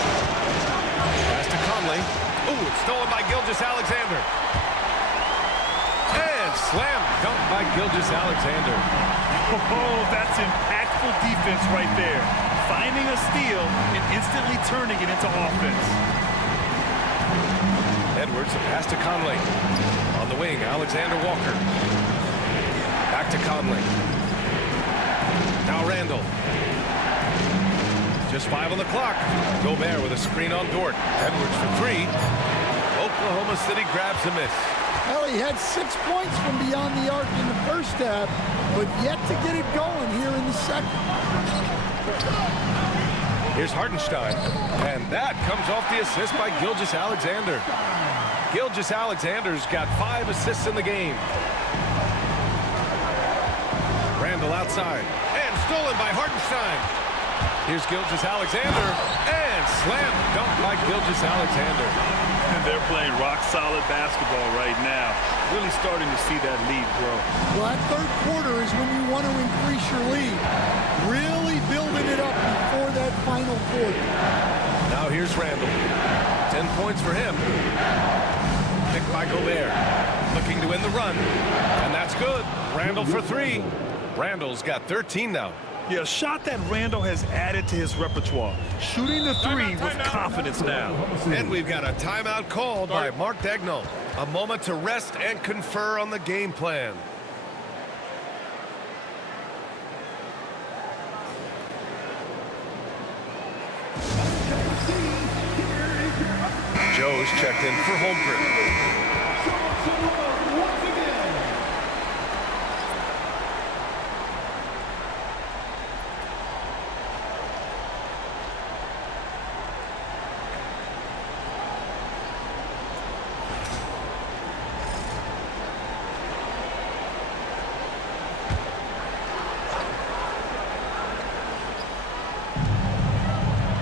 Pass to Conley. Oh, it's stolen by Gilgeous-Alexander. And slam dunk by Gilgeous-Alexander. Oh, that's impactful defense right there. Finding a steal and instantly turning it into offense. Edwards, a pass to Conley. On the wing, Alexander Walker. Back to Conley. Now Randall. Just 5 on the clock. Gobert with a screen on Dort. Edwards for 3. Oklahoma City grabs a miss. Well, he had 6 points from beyond the arc in the first half, but yet to get it going here in the second. Here's Hartenstein, and that comes off the assist by Gilgeous-Alexander. Gilgeous-Alexander's got 5 assists in the game. Randall outside, and stolen by Hartenstein. Here's Gilgeous-Alexander, and slam dunk by Gilgeous-Alexander. And they're playing rock-solid basketball right now. Really starting to see that lead grow. Well, that third quarter is when you want to increase your lead. Really building it up before that final quarter. Now here's Randall. 10 points for him. Picked by Gobert. Looking to win the run. And that's good. Randall for 3. Randall's got 13 now. Yeah, a shot that Randall has added to his repertoire. Shooting the 3 with confidence now. And we've got a timeout called by Mark Daigneault. A moment to rest and confer on the game plan. Joe's checked in for Holmgren.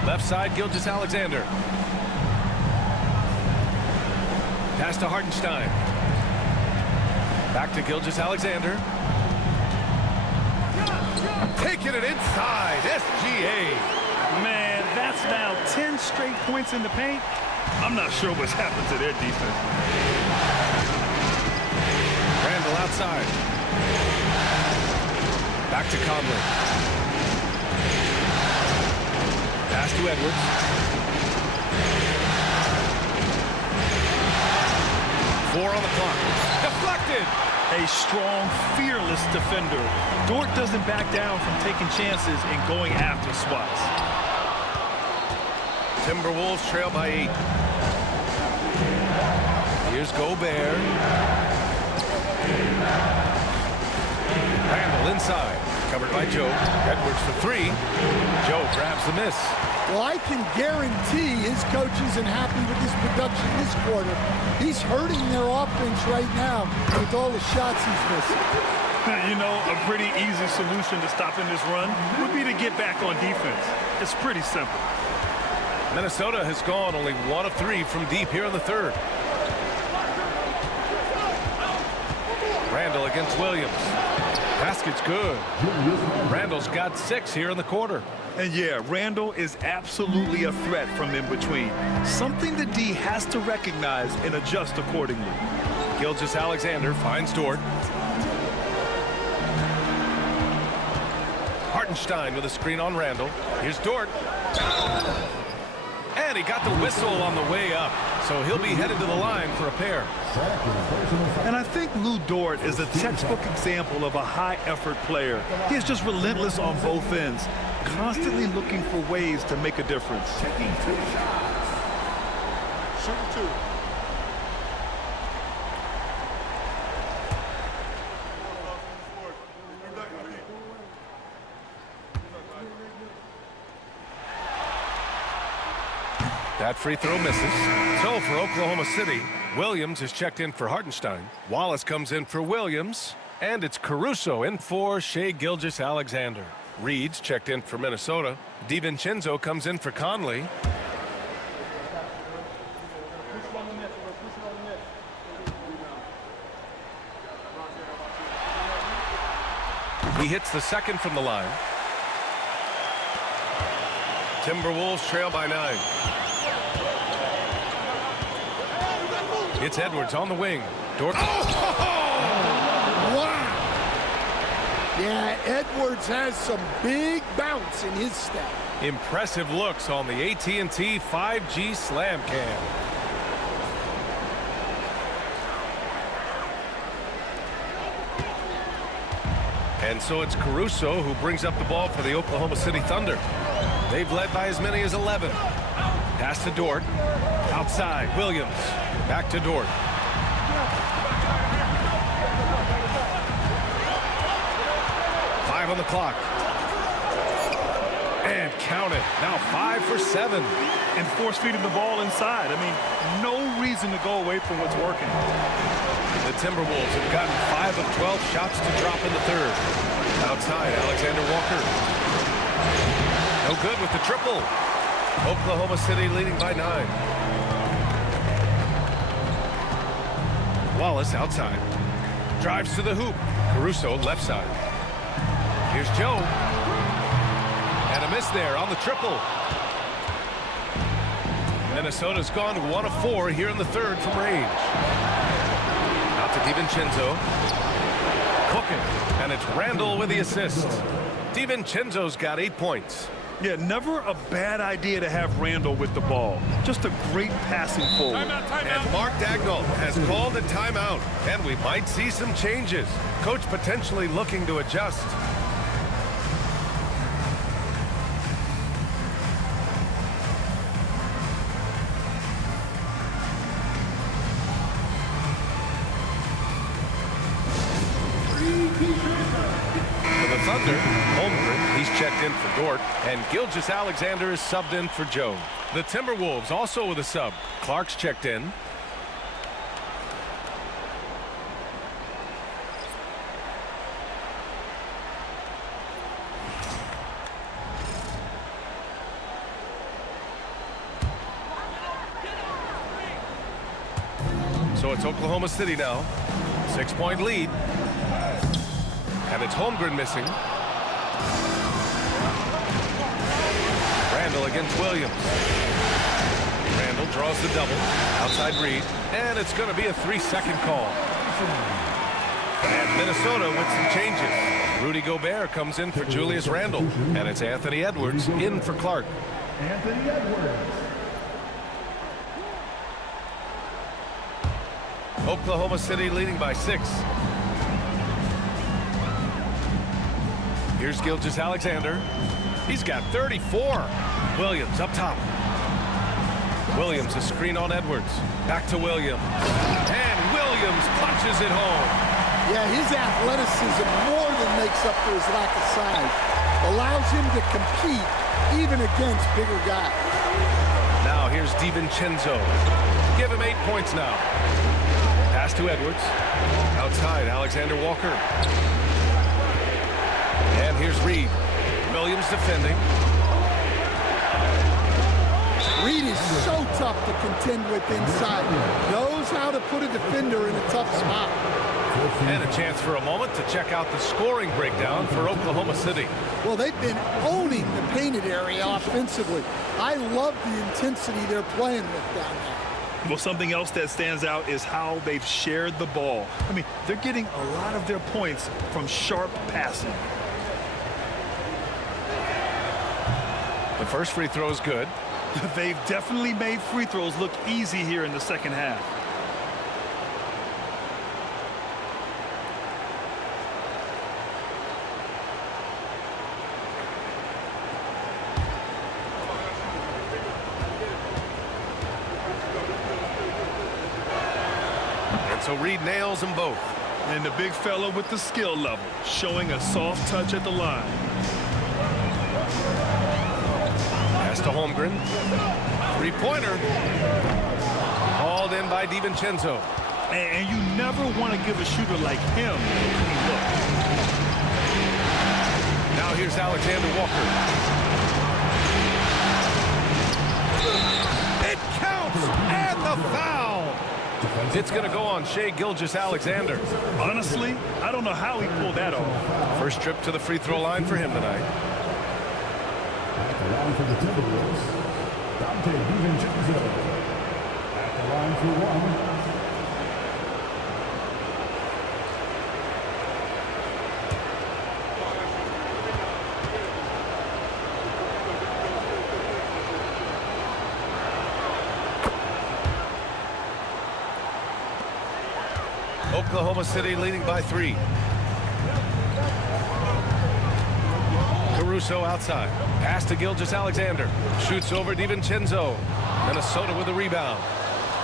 Left side, Gilgeous-Alexander. Pass to Hartenstein. Back to Gilgeous-Alexander. Taking it inside, SGA. Man, that's now 10 straight points in the paint. I'm not sure what's happened to their defense. Randall outside. Back to Conley. Pass to Edwards. Four on the clock. Deflected. A strong, fearless defender. Dort doesn't back down from taking chances and going after swats. Timberwolves trail by 8. Here's Gobert. Randall inside. Covered by Joe. Edwards for 3. Joe grabs the miss. Well, I can guarantee his coach isn't happy with his production this quarter. He's hurting their offense right now with all the shots he's missing. You know, a pretty easy solution to stopping this run would be to get back on defense. It's pretty simple. Minnesota has gone only 1 of 3 from deep here in the third. Randall against Williams. Basket's good. Randall's got 6 here in the quarter. And yeah, Randall is absolutely a threat from in between. Something the D has to recognize and adjust accordingly. Gilgeous-Alexander finds Dort. Hartenstein with a screen on Randall. Here's Dort. And he got the whistle on the way up. So he'll be headed to the line for a pair. And I think Lou Dort is a textbook example of a high-effort player. He is just relentless on both ends, constantly looking for ways to make a difference. Taking 2 shots. Shoot 2. That free throw misses. So for Oklahoma City, Williams is checked in for Hartenstein. Wallace comes in for Williams. And it's Caruso in for Shai Gilgeous-Alexander. Reed's checked in for Minnesota. DiVincenzo comes in for Conley. He hits the second from the line. Timberwolves trail by 9. It's Edwards on the wing. Dort. Wow. Yeah, Edwards has some big bounce in his step. Impressive looks on the AT&T 5G Slam Cam. And so it's Caruso who brings up the ball for the Oklahoma City Thunder. They've led by as many as 11. Pass to Dort. Outside, Williams. Back to Dort. On the clock. And count it. Now 5 for 7. And force feeding the ball inside. I mean, no reason to go away from what's working. The Timberwolves have gotten 5 of 12 shots to drop in the third. Outside, Alexander Walker. No good with the triple. Oklahoma City leading by 9. Wallace outside. Drives to the hoop. Caruso left side. Here's Joe. And a miss there on the triple. Minnesota's gone 1 of 4 here in the third from range. Out to DiVincenzo. Cooking. And it's Randall with the assist. DiVincenzo's got 8 points. Yeah, never a bad idea to have Randall with the ball. Just a great passing forward. And Mark Dagnall has called a timeout. And we might see some changes. Coach potentially looking to adjust. Thunder, Holmgren, he's checked in for Dort, and Gilgeous-Alexander is subbed in for Joe. The Timberwolves also with a sub. Clark's checked in. So it's Oklahoma City now. 6-point lead. And it's Holmgren missing. Randall against Williams. Randall draws the double. Outside Reed. And it's going to be a 3-second call. And Minnesota with some changes. Rudy Gobert comes in for Julius Randle. And it's Anthony Edwards in for Clark. Anthony Edwards. Oklahoma City leading by 6. Here's Gilgeous-Alexander. He's got 34. Williams up top. Williams a screen on Edwards. Back to Williams. And Williams punches it home. Yeah, his athleticism more than makes up for his lack of size. Allows him to compete even against bigger guys. Now here's DiVincenzo. Give him 8 points now. Pass to Edwards. Outside, Alexander Walker. And here's Reed. Williams defending. Reed is so tough to contend with inside. Knows how to put a defender in a tough spot. And a chance for a moment to check out the scoring breakdown for Oklahoma City. Well, they've been owning the painted area offensively. I love the intensity they're playing with down there. Well, something else that stands out is how they've shared the ball. I mean, they're getting a lot of their points from sharp passing. The first free throw is good. They've definitely made free throws look easy here in the second half. And so Reed nails them both. And the big fella with the skill level, showing a soft touch at the line. Pass to Holmgren. Three-pointer. Hauled in by DiVincenzo. And you never want to give a shooter like him a clean look. Now here's Alexander Walker. It counts! And the foul! It's going to go on Shai Gilgeous-Alexander. Honestly, I don't know how he pulled that off. First trip to the free throw line for him tonight. At the line for the Timberwolves, DiVincenzo. At the line for one. Oklahoma City leading by 3. Caruso outside. Pass to Gilgeous-Alexander. Shoots over DiVincenzo. Minnesota with a rebound.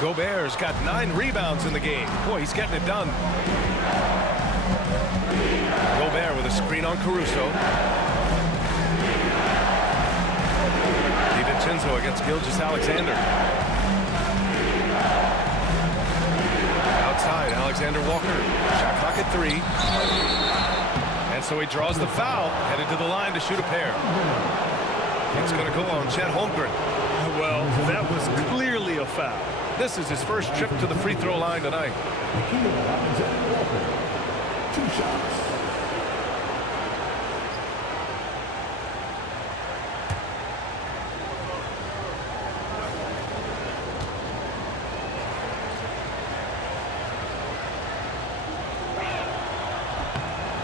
Gobert's got 9 rebounds in the game. Boy, he's getting it done. Gobert with a screen on Caruso. DiVincenzo against Gilgeous-Alexander. Outside, Alexander Walker. Shot clock at 3. And so he draws the foul, headed to the line to shoot a pair. It's going to go on Chet Holmgren. Well, that was clearly a foul. This is his first trip to the free throw line tonight. Alexander Walker. 2 shots.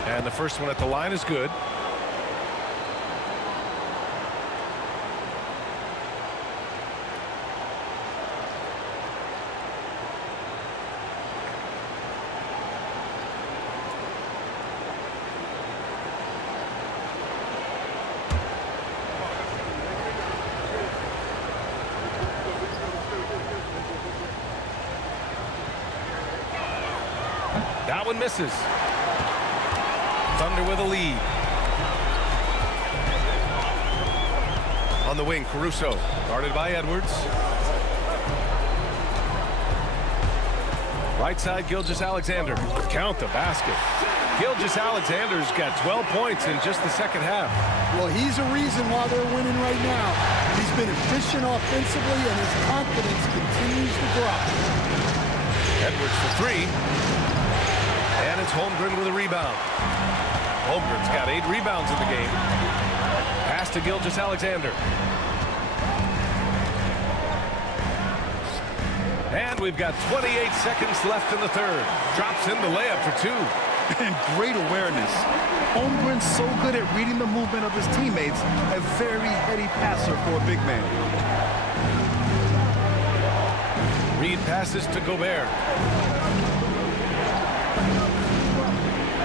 And the first one at the line is good. That one misses. Thunder with a lead. On the wing, Caruso, guarded by Edwards. Right side, Gilgeous-Alexander. Count the basket. Gilgeous-Alexander's got 12 points in just the second half. Well, he's a reason why they're winning right now. He's been efficient offensively, and his confidence continues to grow. Edwards for 3. And it's Holmgren with a rebound. Holmgren's got 8 rebounds in the game. Pass to Gilgeous-Alexander. And we've got 28 seconds left in the third. Drops in the layup for 2. And great awareness. Holmgren's so good at reading the movement of his teammates. A very heady passer for a big man. Reed passes to Gobert.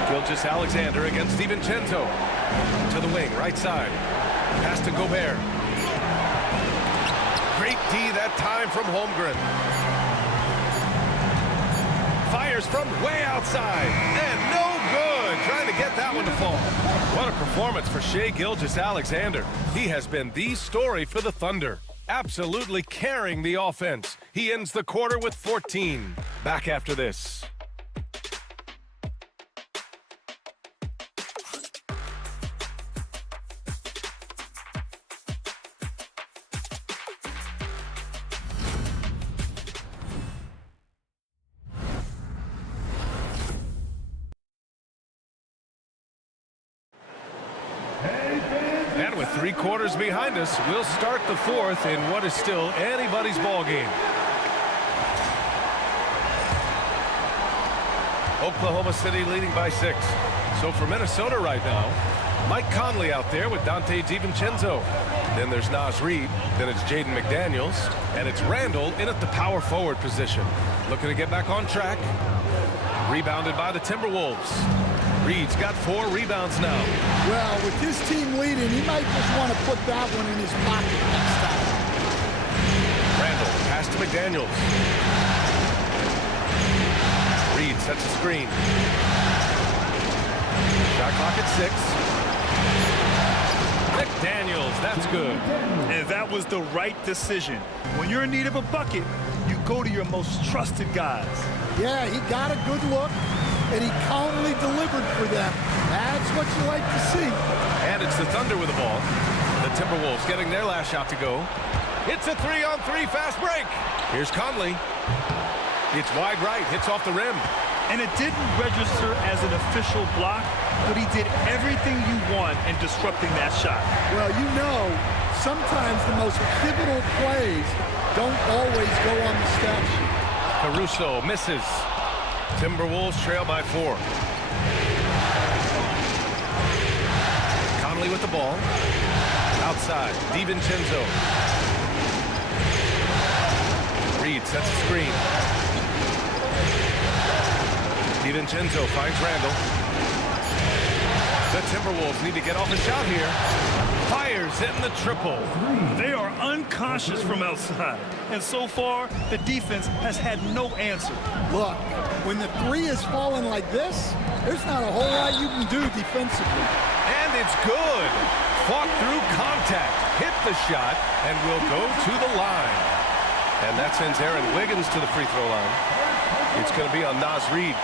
Gilgeous-Alexander against DiVincenzo. To the wing, right side. Pass to Gobert. Great D that time from Holmgren. Fires from way outside. And no good. Trying to get that one to fall. What a performance for Shai Gilgeous-Alexander. He has been the story for the Thunder. Absolutely carrying the offense. He ends the quarter with 14. Back after this. And with 3 quarters behind us, we'll start the fourth in what is still anybody's ball game. Oklahoma City leading by 6. So for Minnesota right now, Mike Conley out there with Dante DiVincenzo. Then there's Naz Reid. Then it's Jaden McDaniels. And it's Randall in at the power forward position. Looking to get back on track. Rebounded by the Timberwolves. Reed's got 4 rebounds now. Well, with his team leading, he might just want to put that one in his pocket next time. Randall, pass to McDaniels. Reed sets a screen. Shot clock at 6. McDaniels, that's good. And that was the right decision. When you're in need of a bucket, you go to your most trusted guys. Yeah, he got a good look, and he calmly delivered for them. That's what you like to see. And it's the Thunder with the ball. The Timberwolves getting their last shot to go. It's a 3-on-3 fast break. Here's Conley. It's wide right, hits off the rim. And it didn't register as an official block, but he did everything you want in disrupting that shot. Well, you know, sometimes the most pivotal plays don't always go on the stat sheet. Caruso misses. Timberwolves trail by 4. Conley with the ball. Outside, DiVincenzo. Reed sets a screen. DiVincenzo finds Randall. The Timberwolves need to get off a shot here. Fires in the triple. They are unconscious from outside. And so far, the defense has had no answer. Look, when the 3 is falling like this, there's not a whole lot you can do defensively. And it's good. Fought through contact. Hit the shot and will go to the line. And that sends Aaron Wiggins to the free throw line. It's going to be on Naz Reid.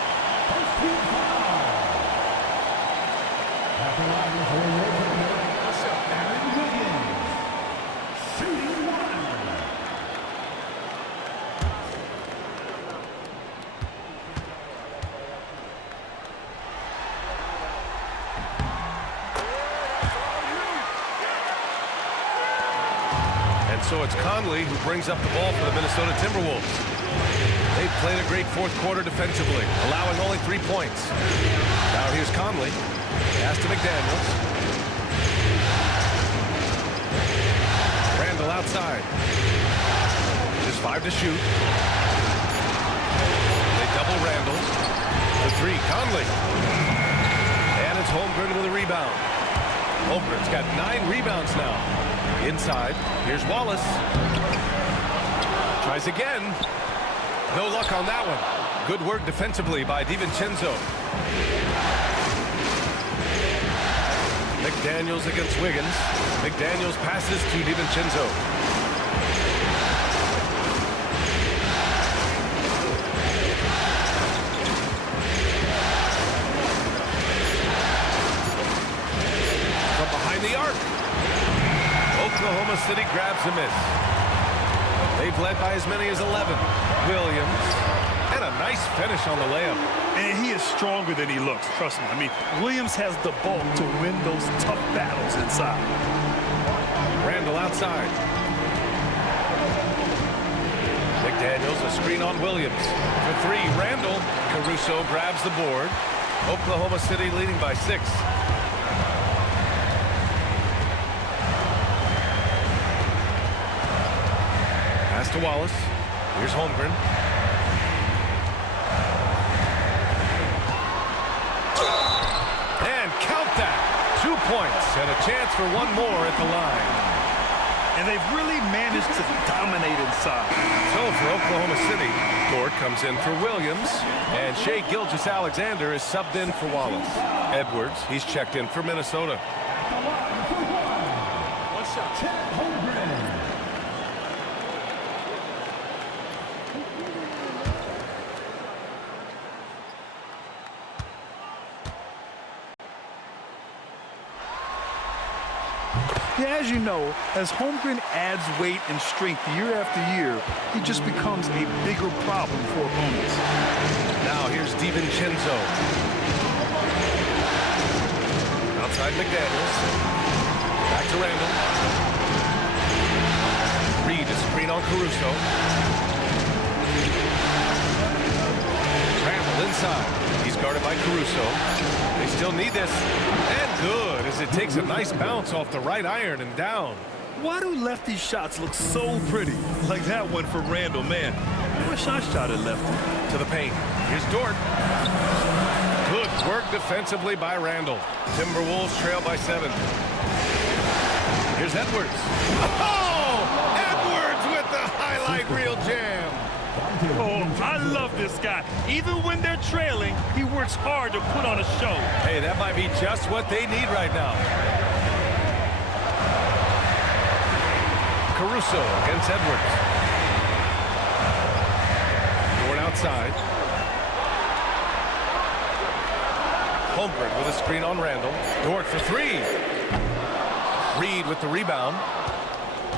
And so it's Conley who brings up the ball for the Minnesota Timberwolves. They've played a great fourth quarter defensively, allowing only 3 points. Now here's Conley. Pass to McDaniels. Randall outside. Just 5 to shoot. They double Randall. The 3, Conley. And it's Holmgren with a rebound. Holmgren's got 9 rebounds now. Inside, here's Wallace. Tries again. No luck on that one. Good work defensively by DiVincenzo. McDaniels against Wiggins. McDaniels passes to DiVincenzo. From behind the arc. Oklahoma City grabs a miss. They've led by as many as 11. Williams, and a nice finish on the layup. And he is stronger than he looks, trust me. I mean, Williams has the bulk to win those tough battles inside. Randall outside. McDaniels, a screen on Williams. For 3, Randall. Caruso grabs the board. Oklahoma City leading by 6. Pass to Wallace. Here's Holmgren. And count that. 2 points and a chance for 1 more at the line. And they've really managed to dominate inside. So for Oklahoma City, Dort comes in for Williams, and Shai Gilgeous-Alexander is subbed in for Wallace. Edwards, he's checked in for Minnesota. What's up? Yeah, as you know, as Holmgren adds weight and strength year after year, he just becomes a bigger problem for opponents. Now here's DiVincenzo. Outside McDaniels. Back to Randall. Reed, a screen on Caruso. Randall inside. He's guarded started by Caruso. They still need this. And good, as it takes a nice bounce off the right iron and down. Why do lefty shots look so pretty? Like that one for Randall, man. I wish I shot at lefty. To the paint. Here's Dort. Good work defensively by Randall. Timberwolves trail by 7. Here's Edwards. Oh! Edwards with the highlight reel jam. Oh, I love this guy. Even when they're trailing, he works hard to put on a show. Hey, that might be just what they need right now. Caruso against Edwards. Dort outside. Holmgren with a screen on Randall. Dort for 3. Reed with the rebound.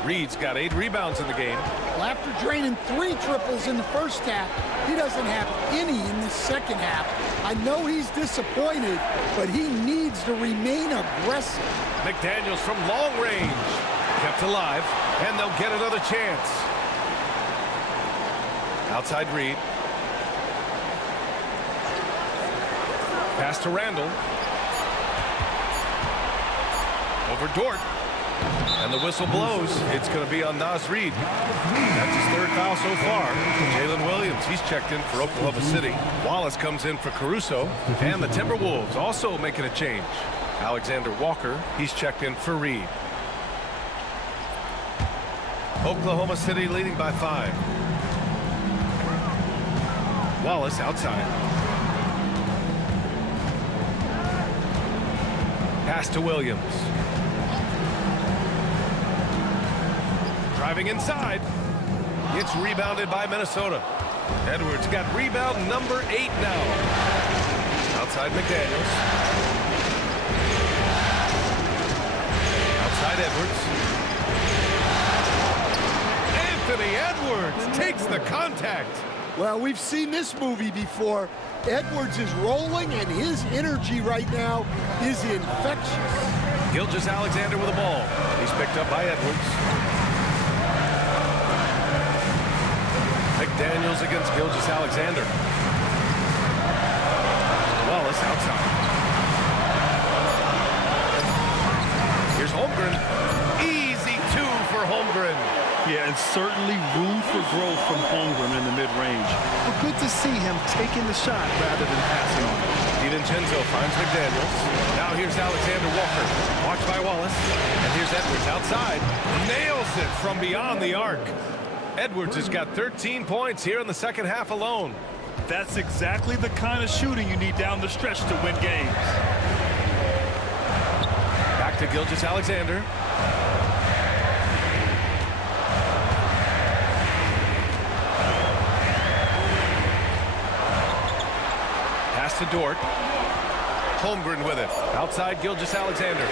Reed's got 8 rebounds in the game. Well, after draining 3 triples in the first half, he doesn't have any in the second half. I know he's disappointed, but he needs to remain aggressive. McDaniels from long range. Kept alive, and they'll get another chance. Outside Reed. Pass to Randall. Over Dort. And the whistle blows. It's going to be on Naz Reid. That's his 3rd foul so far. Jalen Williams, he's checked in for Oklahoma City. Wallace comes in for Caruso. And the Timberwolves also making a change. Alexander Walker, he's checked in for Reed. Oklahoma City leading by 5. Wallace outside. Pass to Williams. Driving inside. It's rebounded by Minnesota. Edwards got rebound number 8 now. Outside McDaniels. Outside Edwards. Anthony Edwards takes the contact. Well, we've seen this movie before. Edwards is rolling, and his energy right now is infectious. Gilgeous-Alexander with the ball. He's picked up by Edwards. McDaniels against Gilgeous-Alexander. Wallace outside. Here's Holmgren. Easy 2 for Holmgren. Yeah, and certainly room for growth from Holmgren in the mid-range. But good to see him taking the shot rather than passing on it. DiVincenzo finds McDaniels. Now here's Alexander Walker. Watched by Wallace. And here's Edwards outside. Nails it from beyond the arc. Edwards has got 13 points here in the second half alone. That's exactly the kind of shooting you need down the stretch to win games. Back to Gilgeous-Alexander. Pass to Dort. Holmgren with it. Outside Gilgeous-Alexander.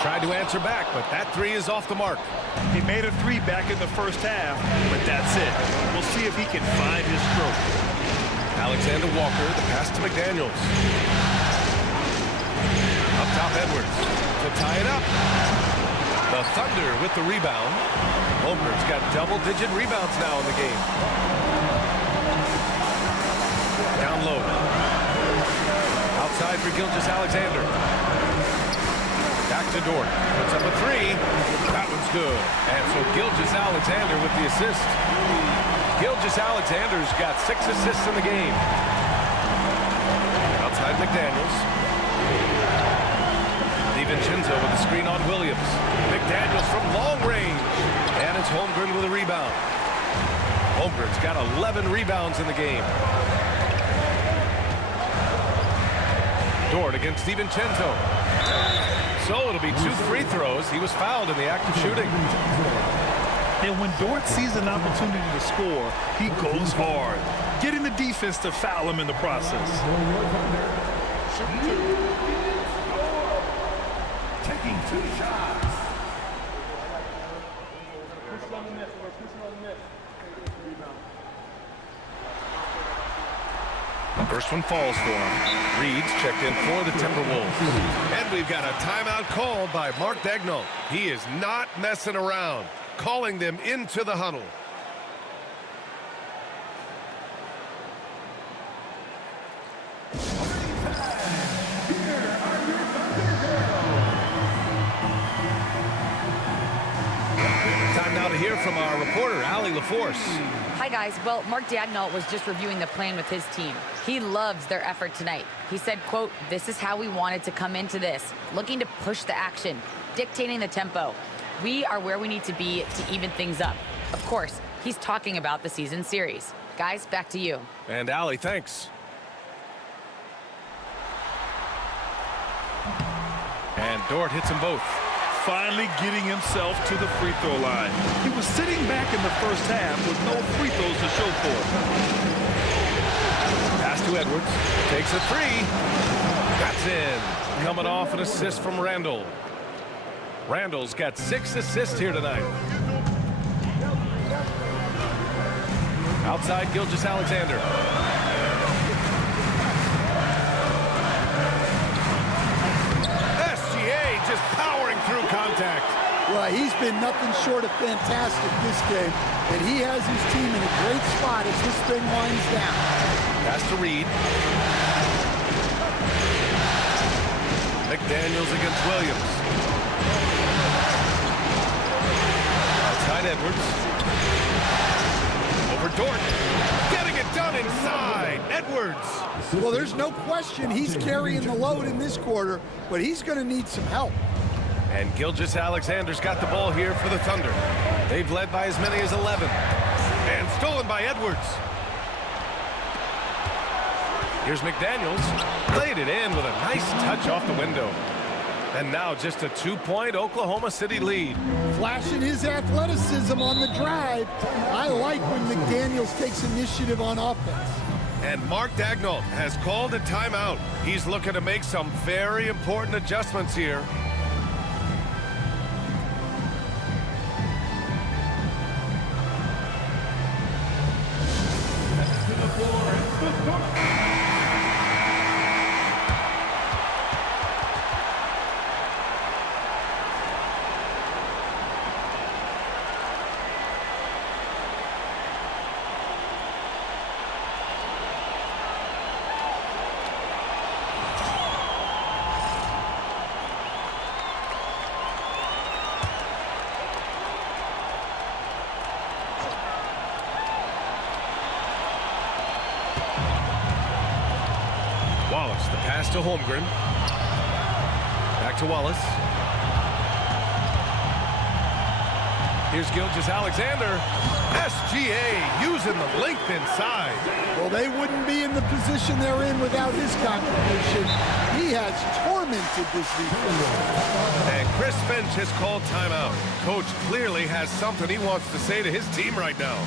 Tried to answer back, but that 3 is off the mark. He made a 3 back in the first half, but that's it. We'll see if he can find his stroke. Alexander Walker, the pass to McDaniels. Up top, Edwards to tie it up. The Thunder with the rebound. Holmgren's got double-digit rebounds now in the game. Down low. Outside for Gilgeous-Alexander. Back to Dort. Puts up a 3. That one's good. And so Gilgeous-Alexander with the assist. Gilgeous-Alexander's got 6 assists in the game. Outside McDaniels. DiVincenzo with the screen on Williams. McDaniels from long range. And it's Holmgren with a rebound. Holmgren's got 11 rebounds in the game. Dort against DiVincenzo. So it'll be 2 free throws. He was fouled in the act of shooting. And when Dort sees an opportunity to score, he goes hard, getting the defense to foul him in the process. Taking 2 shots. First one falls for him. Reed's checked in for the Timberwolves. And we've got a timeout called by Mark Daigneault. He is not messing around, calling them into the huddle. from our reporter, Allie LaForce. Hi, guys. Well, Mark Daigneault was just reviewing the plan with his team. He loves their effort tonight. He said, quote, "This is how we wanted to come into this, looking to push the action, dictating the tempo. We are where we need to be to even things up." Of course, he's talking about the season series. Guys, back to you. And Allie, thanks. And Dort hits them both. Finally getting himself to the free throw line. He was sitting back in the first half with no free throws to show for it. Pass to Edwards. Takes a three. That's in. Coming off an assist from Randall. Randall's got 6 assists here tonight. Outside, Gilgeous-Alexander. SGA just powering through contact. Well, he's been nothing short of fantastic this game, and he has his team in a great spot as this thing winds down. Pass to Reed. McDaniels against Williams. Outside Edwards. Over Dort. Getting it done inside. Edwards. Well, there's no question he's carrying the load in this quarter, but he's going to need some help. And Gilgeous-Alexander's got the ball here for the Thunder. They've led by as many as 11. And stolen by Edwards. Here's McDaniels. Laid it in with a nice touch off the window. And now just a 2-point Oklahoma City lead. Flashing his athleticism on the drive. I like when McDaniels takes initiative on offense. And Mark Daigneault has called a timeout. He's looking to make some very important adjustments here. Wallace, the pass to Holmgren. Back to Wallace. Here's Gilgeous-Alexander. SGA using the length inside. Well, they wouldn't be in the position they're in without his contribution. He has tormented this defense. And Chris Finch has called timeout. Coach clearly has something he wants to say to his team right now.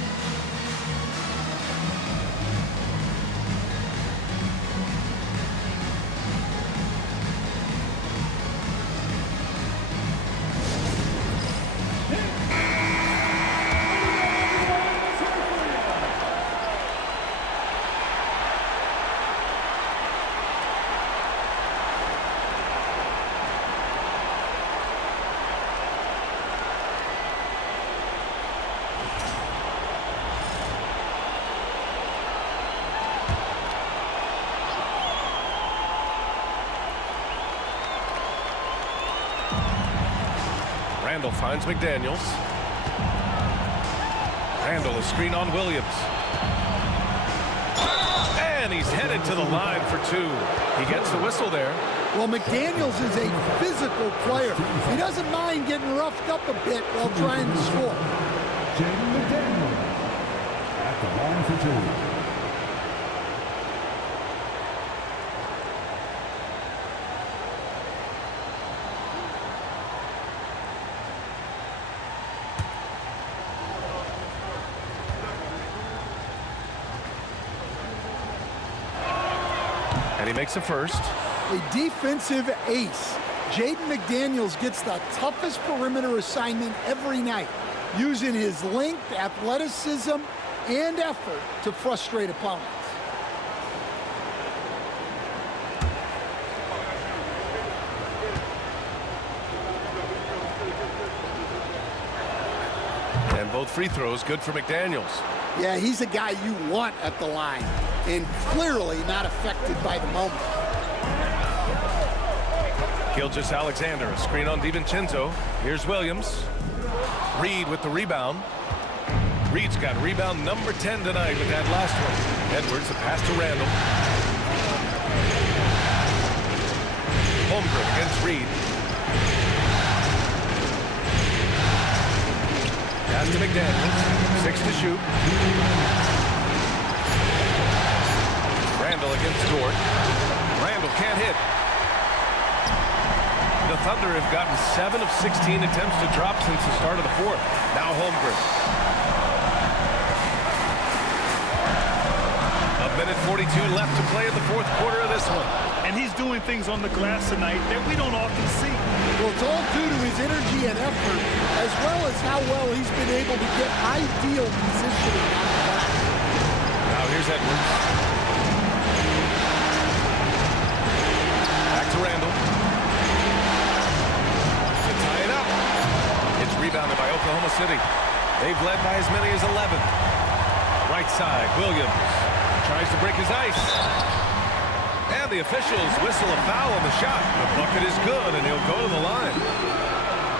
Randall finds McDaniels. Randall a screen on Williams. And he's headed to the line for 2. He gets the whistle there. Well, McDaniels is a physical player. He doesn't mind getting roughed up a bit while trying to score. Jaden McDaniels at the line for 2. And he makes a first. A defensive ace. Jaden McDaniels gets the toughest perimeter assignment every night, using his length, athleticism, and effort to frustrate opponents. And both free throws good for McDaniels. Yeah, he's a guy you want at the line, and clearly not affected by the moment. Gilgeous-Alexander, a screen on DiVincenzo. Here's Williams. Reed with the rebound. Reed's got rebound number 10 tonight with that last one. Edwards, a pass to Randall. Holmgren against Reed. Pass to McDaniels. 6 to shoot. Randall against Dort. Randall can't hit. The Thunder have gotten 7 of 16 attempts to drop since the start of the fourth. Now Holmgren. A minute 42 left to play in the fourth quarter of this one. And he's doing things on the glass tonight that we don't often see. Well, it's all due to his energy and effort, as well as how well he's been able to get ideal positioning on the glass. Now here's Edwards. Back to Randall. To tie it up. It's rebounded by Oklahoma City. They've led by as many as 11. Right side, Williams tries to break his ice. And the officials whistle a foul on the shot. The bucket is good, and he'll go to the line.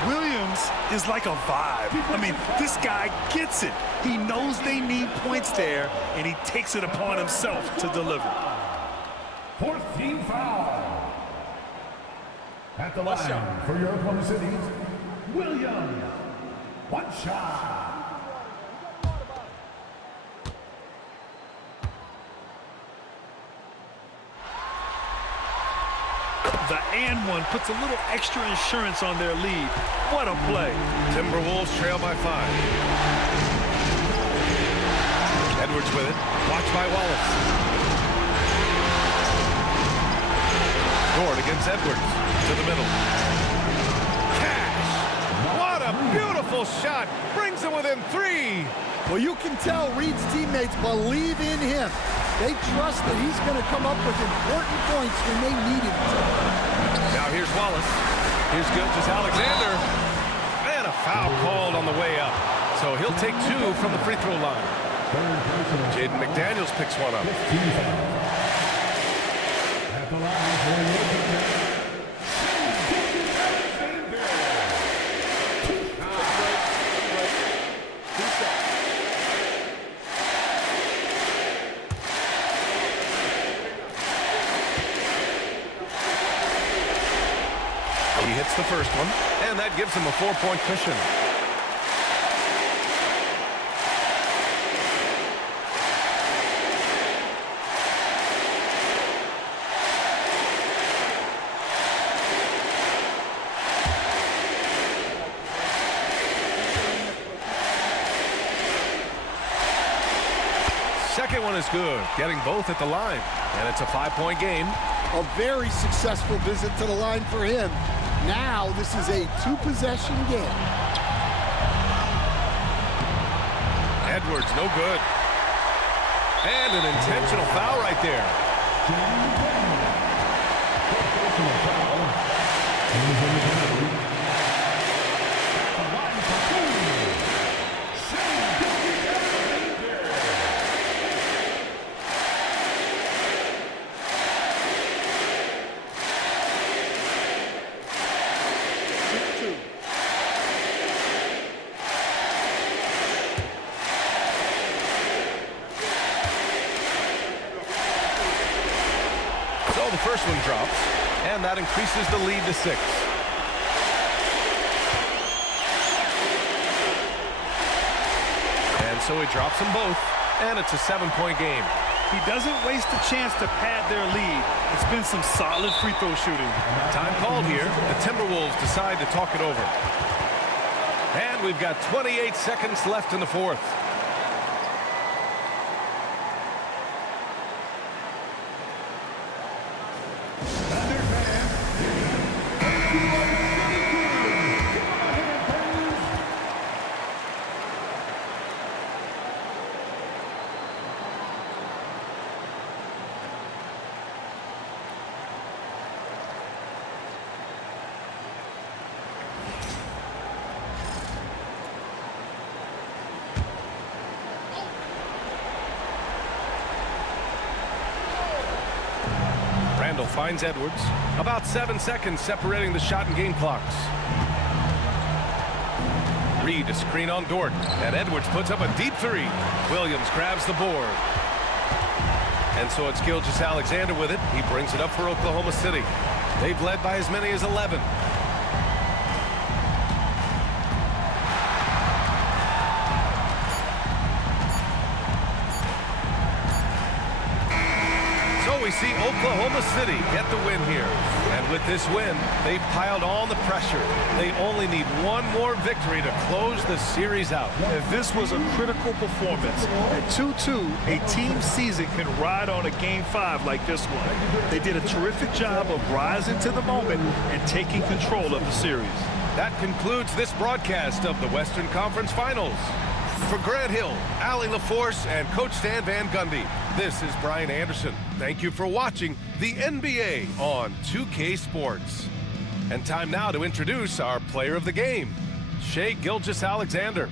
Williams is like a vibe. I mean, this guy gets it. He knows they need points there, and he takes it upon himself to deliver. 4th team foul. At the line for your Oklahoma City, Williams. One shot. The and one puts a little extra insurance on their lead. What a play. Timberwolves trail by 5. Edwards with it. Watched by Wallace. Dort against Edwards. To the middle. Cash! What a beautiful shot! Brings him within 3. Well, you can tell Reed's teammates believe in him. They trust that he's going to come up with important points when they need him to. Now here's Wallace. Here's Gilgeous-Alexander. And a foul called on the way up. So he'll take 2 from the free throw line. Jaden McDaniels picks one up. At the line for your He hits the first one, and that gives him a 4-point cushion. Second one is good, getting both at the line, and it's a 5-point game. A very successful visit to the line for him. Now this is a 2-possession game. Edwards, no good. And an intentional foul right there. The first one drops, and that increases the lead to 6. And so he drops them both, and it's a 7-point game. He doesn't waste a chance to pad their lead. It's been some solid free throw shooting. Time called here. The Timberwolves decide to talk it over. And we've got 28 seconds left in the fourth. Randall finds Edwards. About 7 seconds separating the shot and game clocks. Reed to screen on Dort, and Edwards puts up a deep three. Williams grabs the board. And so it's Gilgeous-Alexander with it. He brings it up for Oklahoma City. They've led by as many as 11. So we see Oklahoma City get the win here. And with this win, they've piled on the pressure. They only need one more victory to close the series out. If this was a critical performance, at 2-2, a team season can ride on a Game 5 like this one. They did a terrific job of rising to the moment and taking control of the series. That concludes this broadcast of the Western Conference Finals. For Grant Hill, Allie LaForce, and Coach Stan Van Gundy, this is Brian Anderson. Thank you for watching the NBA on 2K Sports. And time now to introduce our player of the game, Shai Gilgeous-Alexander.